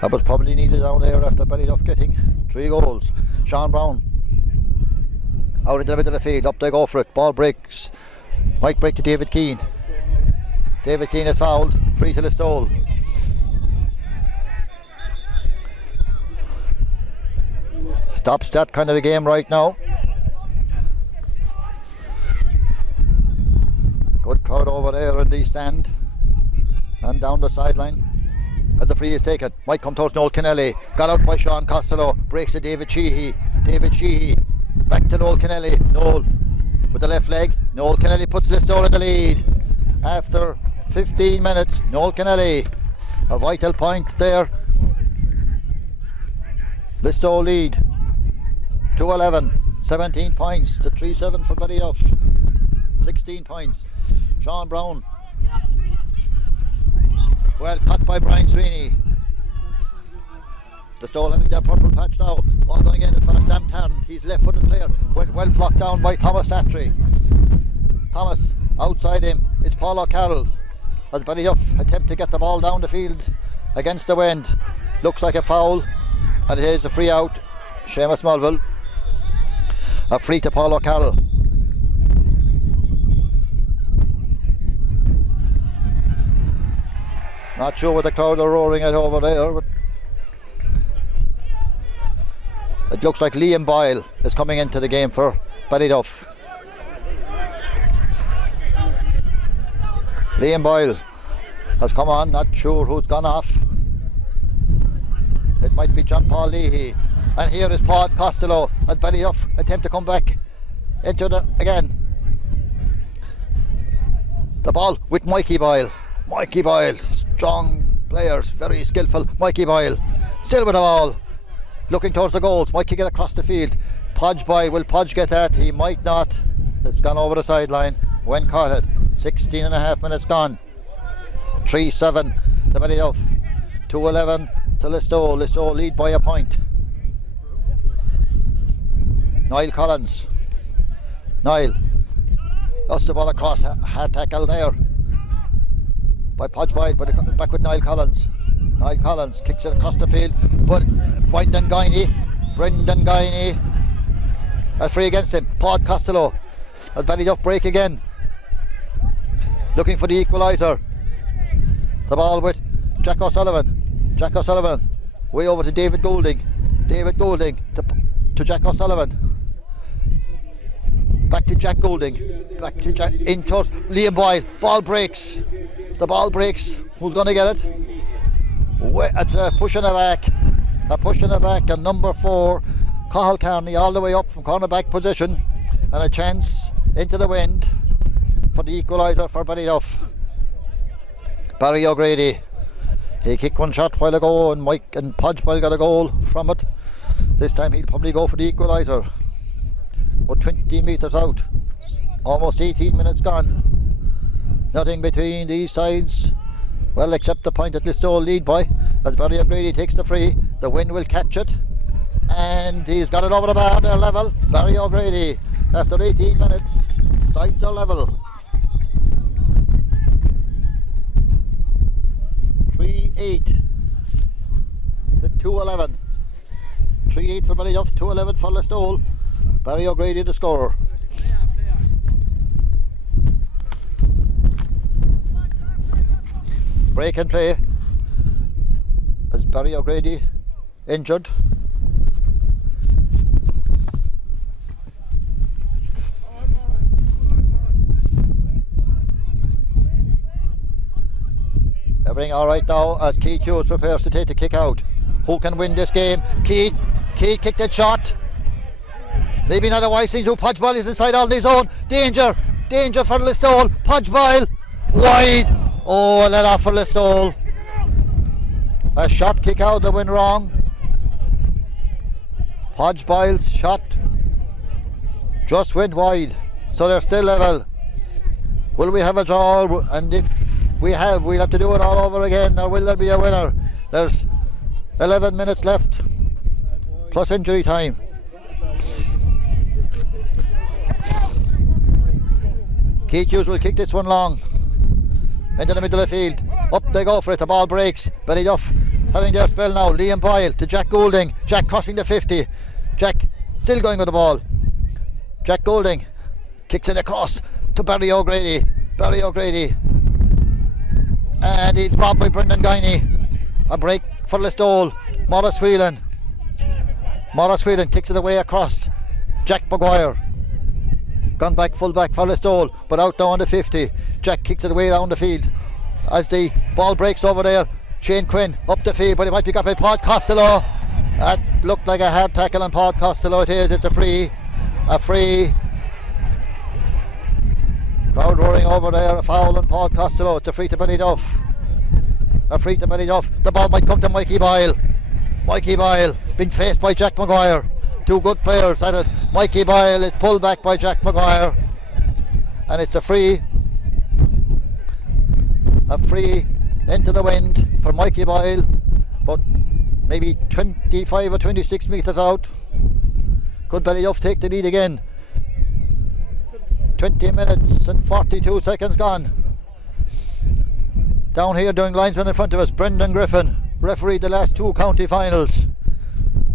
That was probably needed down there after Ballyduff getting 3 goals. Sean Brown out into the middle of the field, up they go for it. Ball breaks, might break to David Keane. David Keane is fouled, free to Listowel. Stops that kind of a game right now. Good crowd over there in the stand and down the sideline as the free is taken. Might come towards Noel Kennelly. Got out by Sean Costello. Breaks to David Sheehy. David Sheehy back to Noel Kennelly. Noel with the left leg. Noel Kennelly puts Listowel in the lead. After 15 minutes, Noel Kennelly, a vital point there. Listowel lead 2-11, 17 points to 3-7 for Ballyduff. 16 points. Sean Brown. Well cut by Brian Sweeney. Listowel having their purple patch now. Ball going in for Sam Tarrant. He's left-footed player. Well blocked down by Thomas Latry. Thomas outside him. It's Paul O'Carroll. As Ballyduff attempt to get the ball down the field against the wind. Looks like a foul. And it is a free out. Seamus Mulville. A free to Paul O'Carroll. Not sure what the crowd are roaring at over there, but it looks like Liam Boyle is coming into the game for Ballyduff. Liam Boyle has come on, not sure who's gone off. It might be John Paul Leahy. And here is Paul Costello as Ballyduff attempt to come back into the again. The ball with Mikey Boyle. Mikey Boyle, strong players, very skillful. Mikey Boyle, still with the ball, looking towards the goals. Might kick it across the field. Podge Boyle, will Podge get that? He might not. It's gone over the sideline. When caught it. 16 and a half minutes gone. 3-7 to Ballyduff. 2-11 to Listowel. Listowel lead by a point. Niall Collins. Niall lost the ball across. Hard tackle there by Podge Boyle, but back with Niall Collins. Niall Collins kicks it across the field, but Brendan Guiney that's free against him. Paul Costello as Ballyduff break again, looking for the equaliser. The ball with Jack O'Sullivan way over to David Goulding to Jack O'Sullivan. Back to Jack Goulding, back to Jack, in towards Liam Boyle. Ball breaks. The ball breaks. Who's going to get it? It's a push in the back. And number 4, Cathal Carney, all the way up from cornerback position, and a chance into the wind for the equaliser for Ballyduff. Barry O'Grady. He kicked one shot while ago, and Mike and Podge Boyle got a goal from it. This time he'll probably go for the equaliser. About 20 metres out. Almost 18 minutes gone. Nothing between these sides. Well, except the point that Listowel lead by. As Barry O'Grady takes the free, the wind will catch it. And he's got it over the bar. They're level. Barry O'Grady, after 18 minutes, sides are level. 3-8 to 2-11. 3-8 for Ballyduff, 2-11 for Listowel. Barry O'Grady the scorer. Break and play as Barry O'Grady injured. Everything alright now as Keith Hughes prepares to take the kick out. Who can win this game? Keith kicked that shot. Maybe not a wise thing to. Podge Boyle is inside all his own. Danger. Danger for Listowel. Podgeboyle. Wide. Oh, let off for Listowel. A shot kick out that went wrong. Podgeboyle's shot just went wide. So they're still level. Will we have a draw? And if we have, we'll have to do it all over again. Or will there be a winner? There's 11 minutes left. Plus injury time. Keith Hughes will kick this one long. Into the middle of the field. Up they go for it. The ball breaks. Ballyduff having their spell now. Liam Boyle to Jack Goulding. Jack crossing the 50. Jack still going with the ball. Jack Goulding kicks it across to Barry O'Grady. Barry O'Grady. And he's robbed by Brendan Guiney. A break for Listowel. Morris Whelan. Morris Whelan kicks it away across. Jack Maguire. Gone back full back for Listowel, but out now on the 50. Jack kicks it away down the field. As the ball breaks over there, Shane Quinn up the field, but it might be got by Paul Costello. That looked like a hard tackle on Paul Costello. It is. It's a free. A free. Crowd roaring over there. A foul on Paul Costello. It's a free to Ballyduff. A free to Ballyduff. The ball might come to Mikey Boyle. Mikey Boyle being faced by Jack Maguire. Two good players at it. Mikey Boyle is pulled back by Jack Maguire. And it's a free. A free into the wind for Mikey Boyle. But maybe 25 or 26 metres out. Could Ballyduff take the lead again? 20 minutes and 42 seconds gone. Down here doing linesman in front of us, Brendan Griffin, refereed the last two county finals.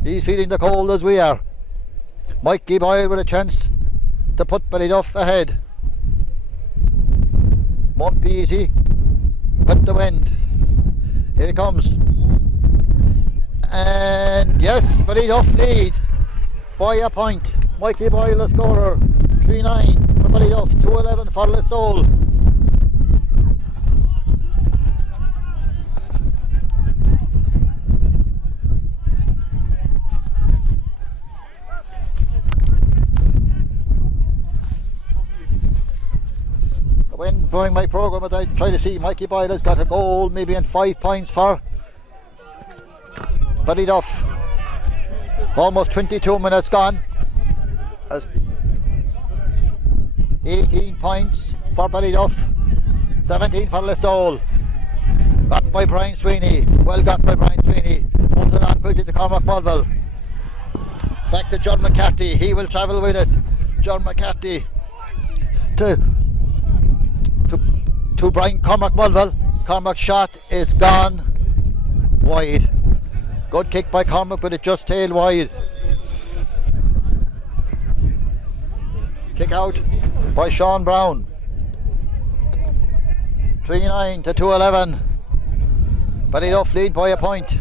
He's feeling the cold as we are. Mikey Boyle with a chance to put Ballyduff ahead. Won't be easy with the wind. Here it comes. And yes, Ballyduff lead by a point. Mikey Boyle the scorer. 3-9 for Ballyduff, 2-11 for Listowel. When doing my programme, as I try to see, Mikey Boyle has got a goal, maybe in 5 points for Ballyduff. Almost 22 minutes gone. As 18 points for Ballyduff, 17 for Listowel. Got by Brian Sweeney, well got by Brian Sweeney. Moves it on quickly to Cormac Mulville. Back to John McCarthy, he will travel with it. John McCarthy to Brian Cormac Mulville. Cormac's shot is gone wide. Good kick by Cormac, but it just tailed wide. Kick out by Sean Brown. 3-9 to 2-11. Ballyduff lead by a point.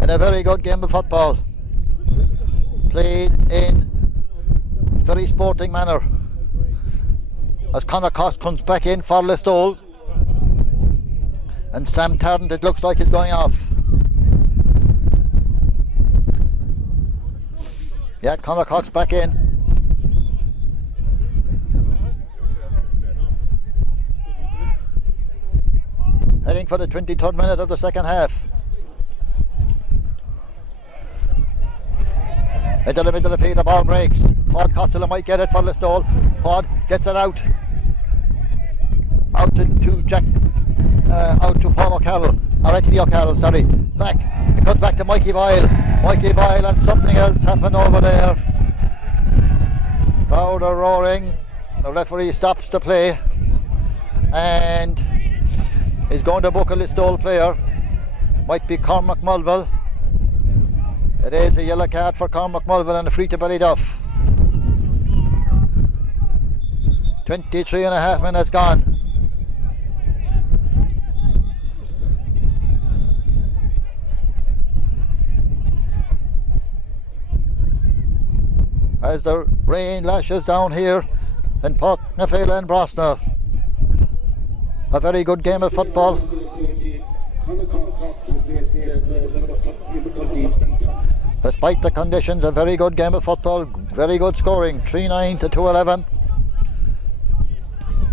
In a very good game of football. Played in very sporting manner. As Conor Cost comes back in for Listowel. And Sam Tarrant, it looks like, is going off. Yeah, Conor Cox back in. Heading for the 23rd minute of the second half. Into the middle of the field, the ball breaks. Pod Costello might get it for Listowel. Pod gets it out. Out to Jack. Out to Paul O'Carroll. Or Anthony O'Carroll, sorry. Back. It comes back to Mikey Boyle. Mikey Boyle, and something else happened over there. Crowd are roaring. The referee stops the play. And is going to book a Listowel player. Might be Cormac Mulville. It is a yellow card for Cormac Mulville and a free to Ballyduff. 23 and a half minutes gone. As the rain lashes down here in Port Nafela and Brosna. A very good game of football. Despite the conditions, a very good game of football, very good scoring. 3-9 to 2-11.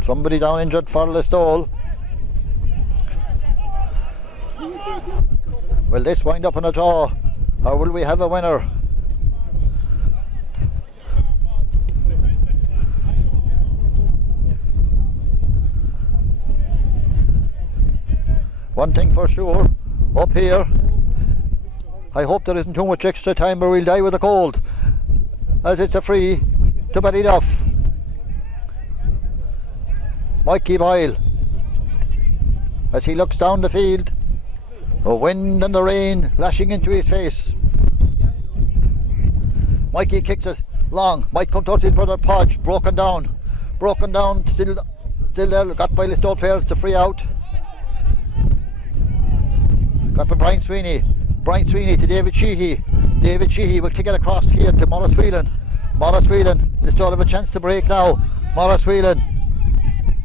Somebody down injured for Listowel. Will this wind up in a draw, or will we have a winner? One thing for sure, up here, I hope there isn't too much extra time or we'll die with a cold, as it's a free to Ballyduff. Mikey Boyle, as he looks down the field, the wind and the rain lashing into his face. Mikey kicks it long, might come towards his brother Podge, broken down, still there, got by Listowel player, it's a free out. Got by Brian Sweeney to David Sheehy. David Sheehy will kick it across here to Morris Whelan. Listowel have a chance to break now. Morris Whelan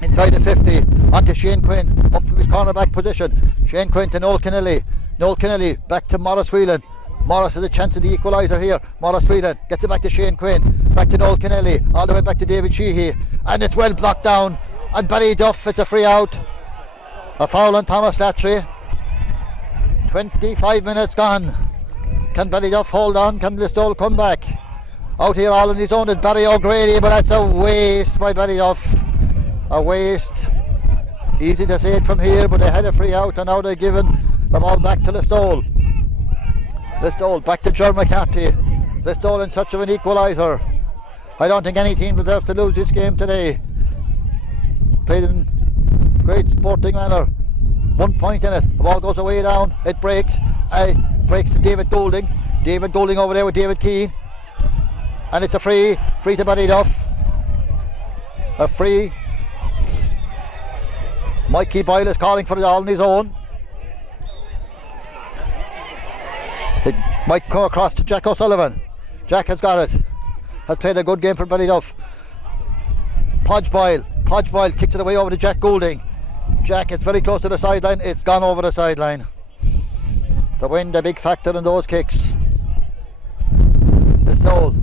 inside the 50, onto Shane Quinn, up from his cornerback position. Shane Quinn to Noel Kennelly, back to Morris Whelan. Morris has a chance of the equaliser here. Morris Whelan gets it back to Shane Quinn, back to Noel Kennelly, all the way back to David Sheehy, and it's well blocked down. And Ballyduff, it's a free out. A foul on Thomas Latry. 25 minutes gone. Can Ballyduff hold on? Can Listowel come back? Out here all on his own is Barry O'Grady, but that's a waste by Ballyduff. A waste. Easy to say it from here, but they had a free out and now they're giving the ball back to Listowel. Listowel back to John McCarthy. Listowel in search of an equaliser. I don't think any team deserves to lose this game today. Played in great sporting manner. 1 point in it. The ball goes away down. It breaks. It breaks to David Goulding. David Goulding over there with David Keane. And it's a free to Ballyduff. A free. Mikey Boyle is calling for it all on his own. It might come across to Jack O'Sullivan. Jack has got it. Has played a good game for Ballyduff. Podge Boyle kicks it away over to Jack Goulding. Jack is very close to the sideline. It's gone over the sideline. The wind a big factor in those kicks. Listowel.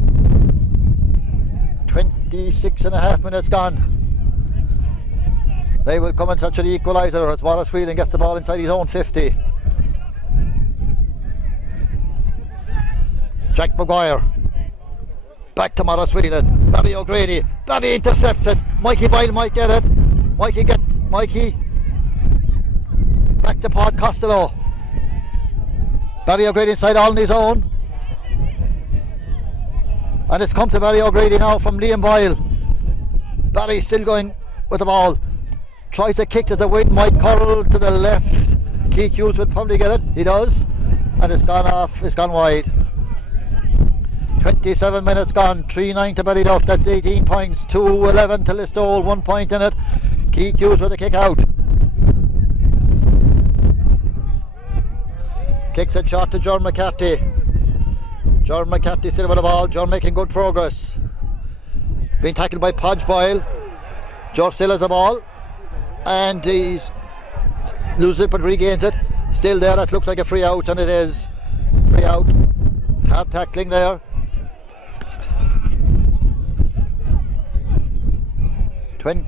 26 and a half minutes gone. They will come in search of the equaliser as Morris Whelan gets the ball inside his own 50. Jack Maguire. Back to Morris Whelan. Barry O'Grady. Barry intercepted. Mikey Boyle might get it. Mikey. Back to Paul Costello. Barry O'Grady inside all on his own. And it's come to Barry O'Grady now from Liam Boyle. Barry still going with the ball. Tries to kick to the wind, might curl to the left. Keith Hughes would probably get it. He does. And it's gone off, it's gone wide. 27 minutes gone, 3-9 to Ballyduff, that's 18 points, 2-11 to Listowel, 1 point in it. Keith Hughes with a kick out. Kicks it short to John McCarthy. John McCarthy still with the ball, John making good progress. Being tackled by Podge Boyle. George still has the ball. And he's loses it but regains it. Still there, that looks like a free out, and it is. Free out. Hard tackling there.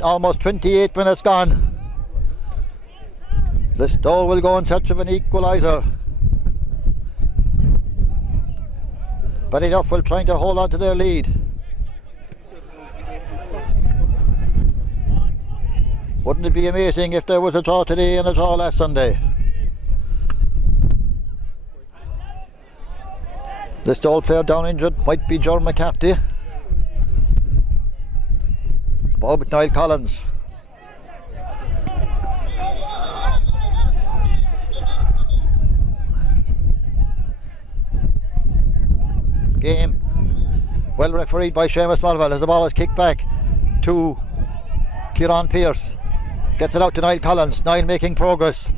Almost 28 minutes gone. Listowel will go in search of an equaliser. Ballyduff will try to hold on to their lead. Wouldn't it be amazing if there was a draw today and a draw last Sunday? Listowel player down injured, might be John McCarthy. Ball with Niall Collins. Game well refereed by Seamus Mulville as the ball is kicked back to Kieran Pearce. Gets it out to Niall Collins. Niall making progress.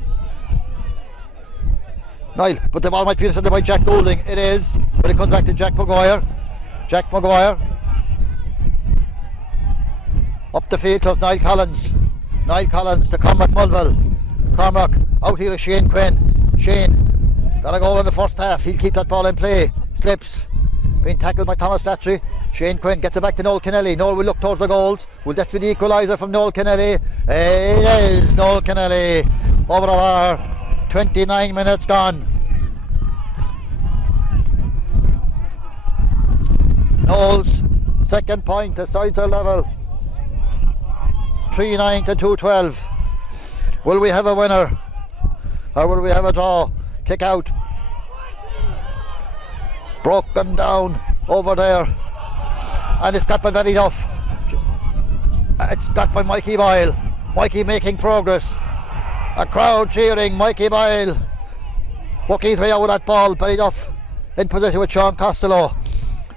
Niall, but the ball might be intercepted by Jack Goulding. It is, but it comes back to Jack Maguire. Jack Maguire. Up the field towards Niall Collins. Niall Collins to Cormac Mulville. Cormac, out here is Shane Quinn. Shane, got a goal in the first half. He'll keep that ball in play. Slips. Being tackled by Thomas Latry. Shane Quinn gets it back to Noel Kennelly. Noel will look towards the goals. Will this be the equaliser from Noel Kennelly? It is Noel Kennelly. Over the bar. 29 minutes gone. Noel's second point. The sides are level. 3-9 to 2-12. Will we have a winner? Or will we have a draw? Kick out. Broken down over there. And it's got by Ballyduff. It's got by Mikey Boyle. Mikey making progress. A crowd cheering. Mikey Boyle. Working his way out with that ball. Ballyduff in position with Sean Costello.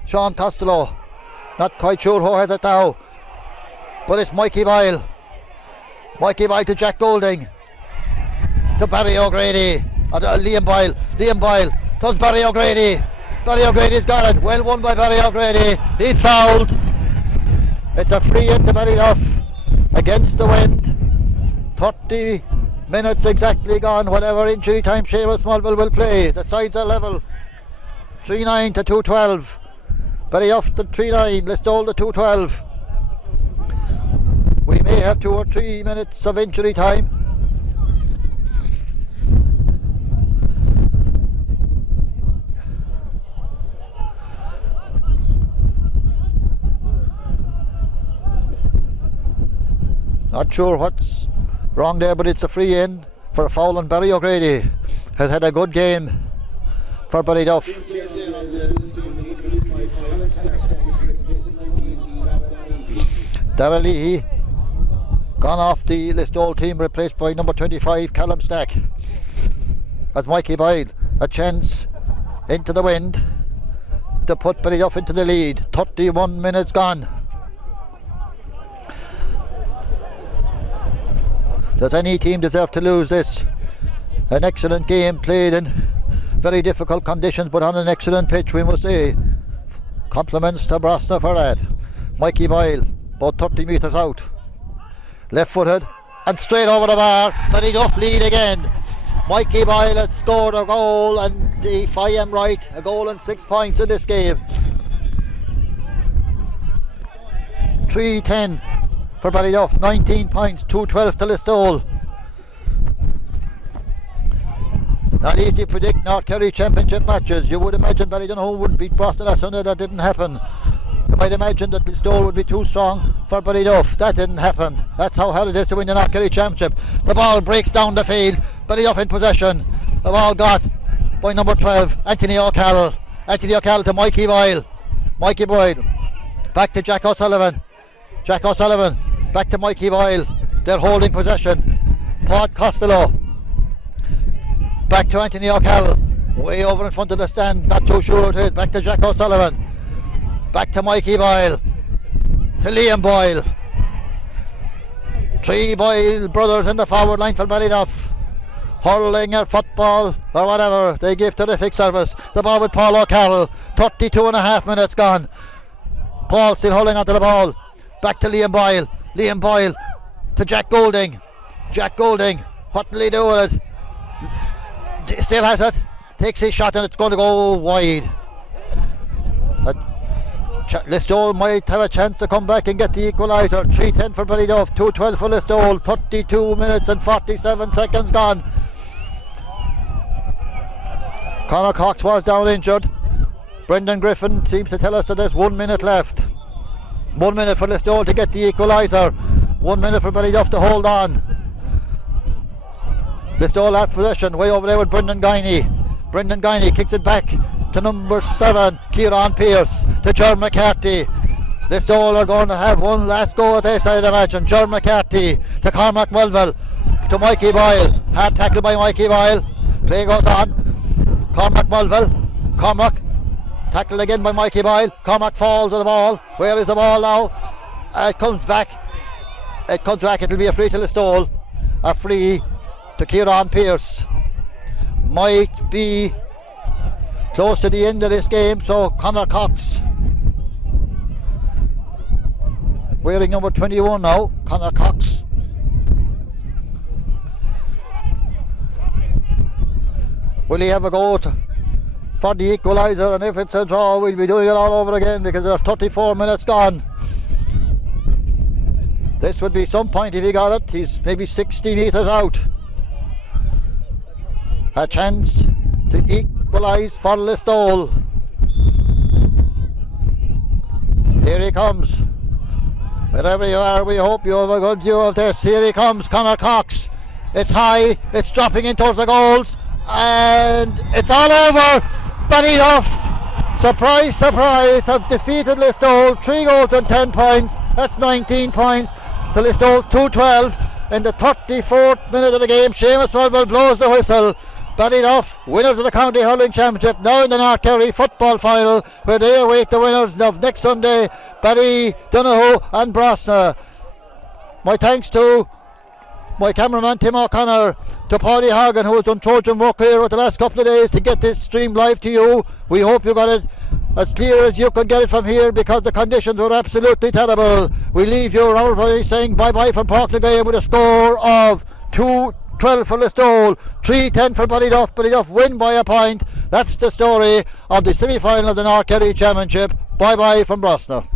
Sean Costello. Not quite sure who has it now. But it's Mikey Boyle. Mikey Boyle to Jack Golding. To Barry O'Grady. Liam Boyle. Liam Boyle. Comes Barry O'Grady. Barry O'Grady's got it. Well won by Barry O'Grady. He's fouled. It's a free into Ballyduff against the wind. 30 minutes exactly gone. Whatever injury time Seamus Mulville will play. The sides are level. 3-9 to 2-12. Ballyduff to 3-9. Listowel to 2-12. We may have 2 or 3 minutes of injury time. Not sure what's wrong there, but it's a free in for a foul on Barry O'Grady. Has had a good game for Ballyduff. Darrell Leahy gone off the Listowel team, replaced by number 25 Callum Stack. As Mikey Boyle a chance into the wind to put Ballyduff into the lead. 31 minutes gone. Does any team deserve to lose this? An excellent game played in very difficult conditions, but on an excellent pitch, we must say. Compliments to Brosna for that. Mikey Boyle, about 30 metres out. Left footed and straight over the bar. Ballyduff lead again. Mikey Boyle has scored a goal, and if I am right, a goal and 6 points in this game. 3-10 for Ballyduff, 19 points, 2-12 to Listowel. Not easy to predict North Kerry Championship matches. You would imagine Ballyduff would beat Boston last Sunday. That didn't happen. You might imagine that Listowel would be too strong for Ballyduff. That didn't happen. That's how hard it is to win the North Kerry Championship. The ball breaks down the field. Ballyduff in possession. The ball got by number 12, Anthony O'Callaghan. Anthony O'Callaghan to Mikey Boyle. Mikey Boyle. Back to Jack O'Sullivan. Jack O'Sullivan. Back to Mikey Boyle. They're holding possession. Paul Costello. Back to Anthony O'Callaghan. Way over in front of the stand. Not too sure what it is. Back to Jack O'Sullivan. Back to Mikey Boyle. To Liam Boyle. 3 Boyle brothers in the forward line for Ballyduff. Hurling or football or whatever. They give terrific service. The ball with Paul O'Carroll. 32.5 minutes gone. Paul still holding onto the ball. Back to Liam Boyle. Liam Boyle to Jack Golding. Jack Golding. What will he do with it? Still has it. Takes his shot and it's going to go wide. Listowel might have a chance to come back and get the equaliser. 3-10 for Ballyduff, 2-12 for Listowel. 32 minutes and 47 seconds gone. Conor Cox was down injured. Brendan Griffin seems to tell us that there's 1 minute left. 1 minute for Listowel to get the equaliser. 1 minute for Ballyduff to hold on. Listowel at possession, way over there with Brendan Guiney. Brendan Guiney kicks it back to number 7, Kieran Pearce, to John McCarthy. Listowel are going to have one last go at this, I'd imagine. John McCarthy to Cormac Mulville, to Mikey Boyle. Hard tackle by Mikey Boyle. Play goes on. Cormac Mulville. Cormac tackled again by Mikey Boyle. Cormac falls with the ball. Where is the ball now? It comes back. It comes back. It'll be a free to Listowel. A free to Kieran Pearce. Might be close to the end of this game, so Conor Cox, wearing number 21 now, Conor Cox. Will he have a go to for the equaliser, and if it's a draw we'll be doing it all over again because there's 34 minutes gone. This would be some point if he got it. He's maybe 60 metres out. A chance to equalise for Listowel. Here he comes. Wherever you are, we hope you have a good view of this. Here he comes, Conor Cox. It's high, it's dropping in towards the goals, and it's all over. Ballyduff, surprise, surprise, have defeated Listowel. 3 goals and 10 points. That's 19 points to Listowel's 2-12 in the 34th minute of the game. Seamus Mulville blows the whistle. Ballyduff, winners of the County Hurling Championship, now in the North Kerry football final, where they await the winners of next Sunday, Ballyduff and Brosna. My thanks to my cameraman Tim O'Connor, to Paddy Horgan, who has done Trojan work here over the last couple of days to get this stream live to you. We hope you got it as clear as you could get it from here, because the conditions were absolutely terrible. We leave you around by saying bye bye from Portlaoise with a score of 2-12 for Listowel, 3-10 for Ballyduff. Ballyduff win by a point. That's the story of the semi-final of the North Kerry Championship. Bye bye from Brosna.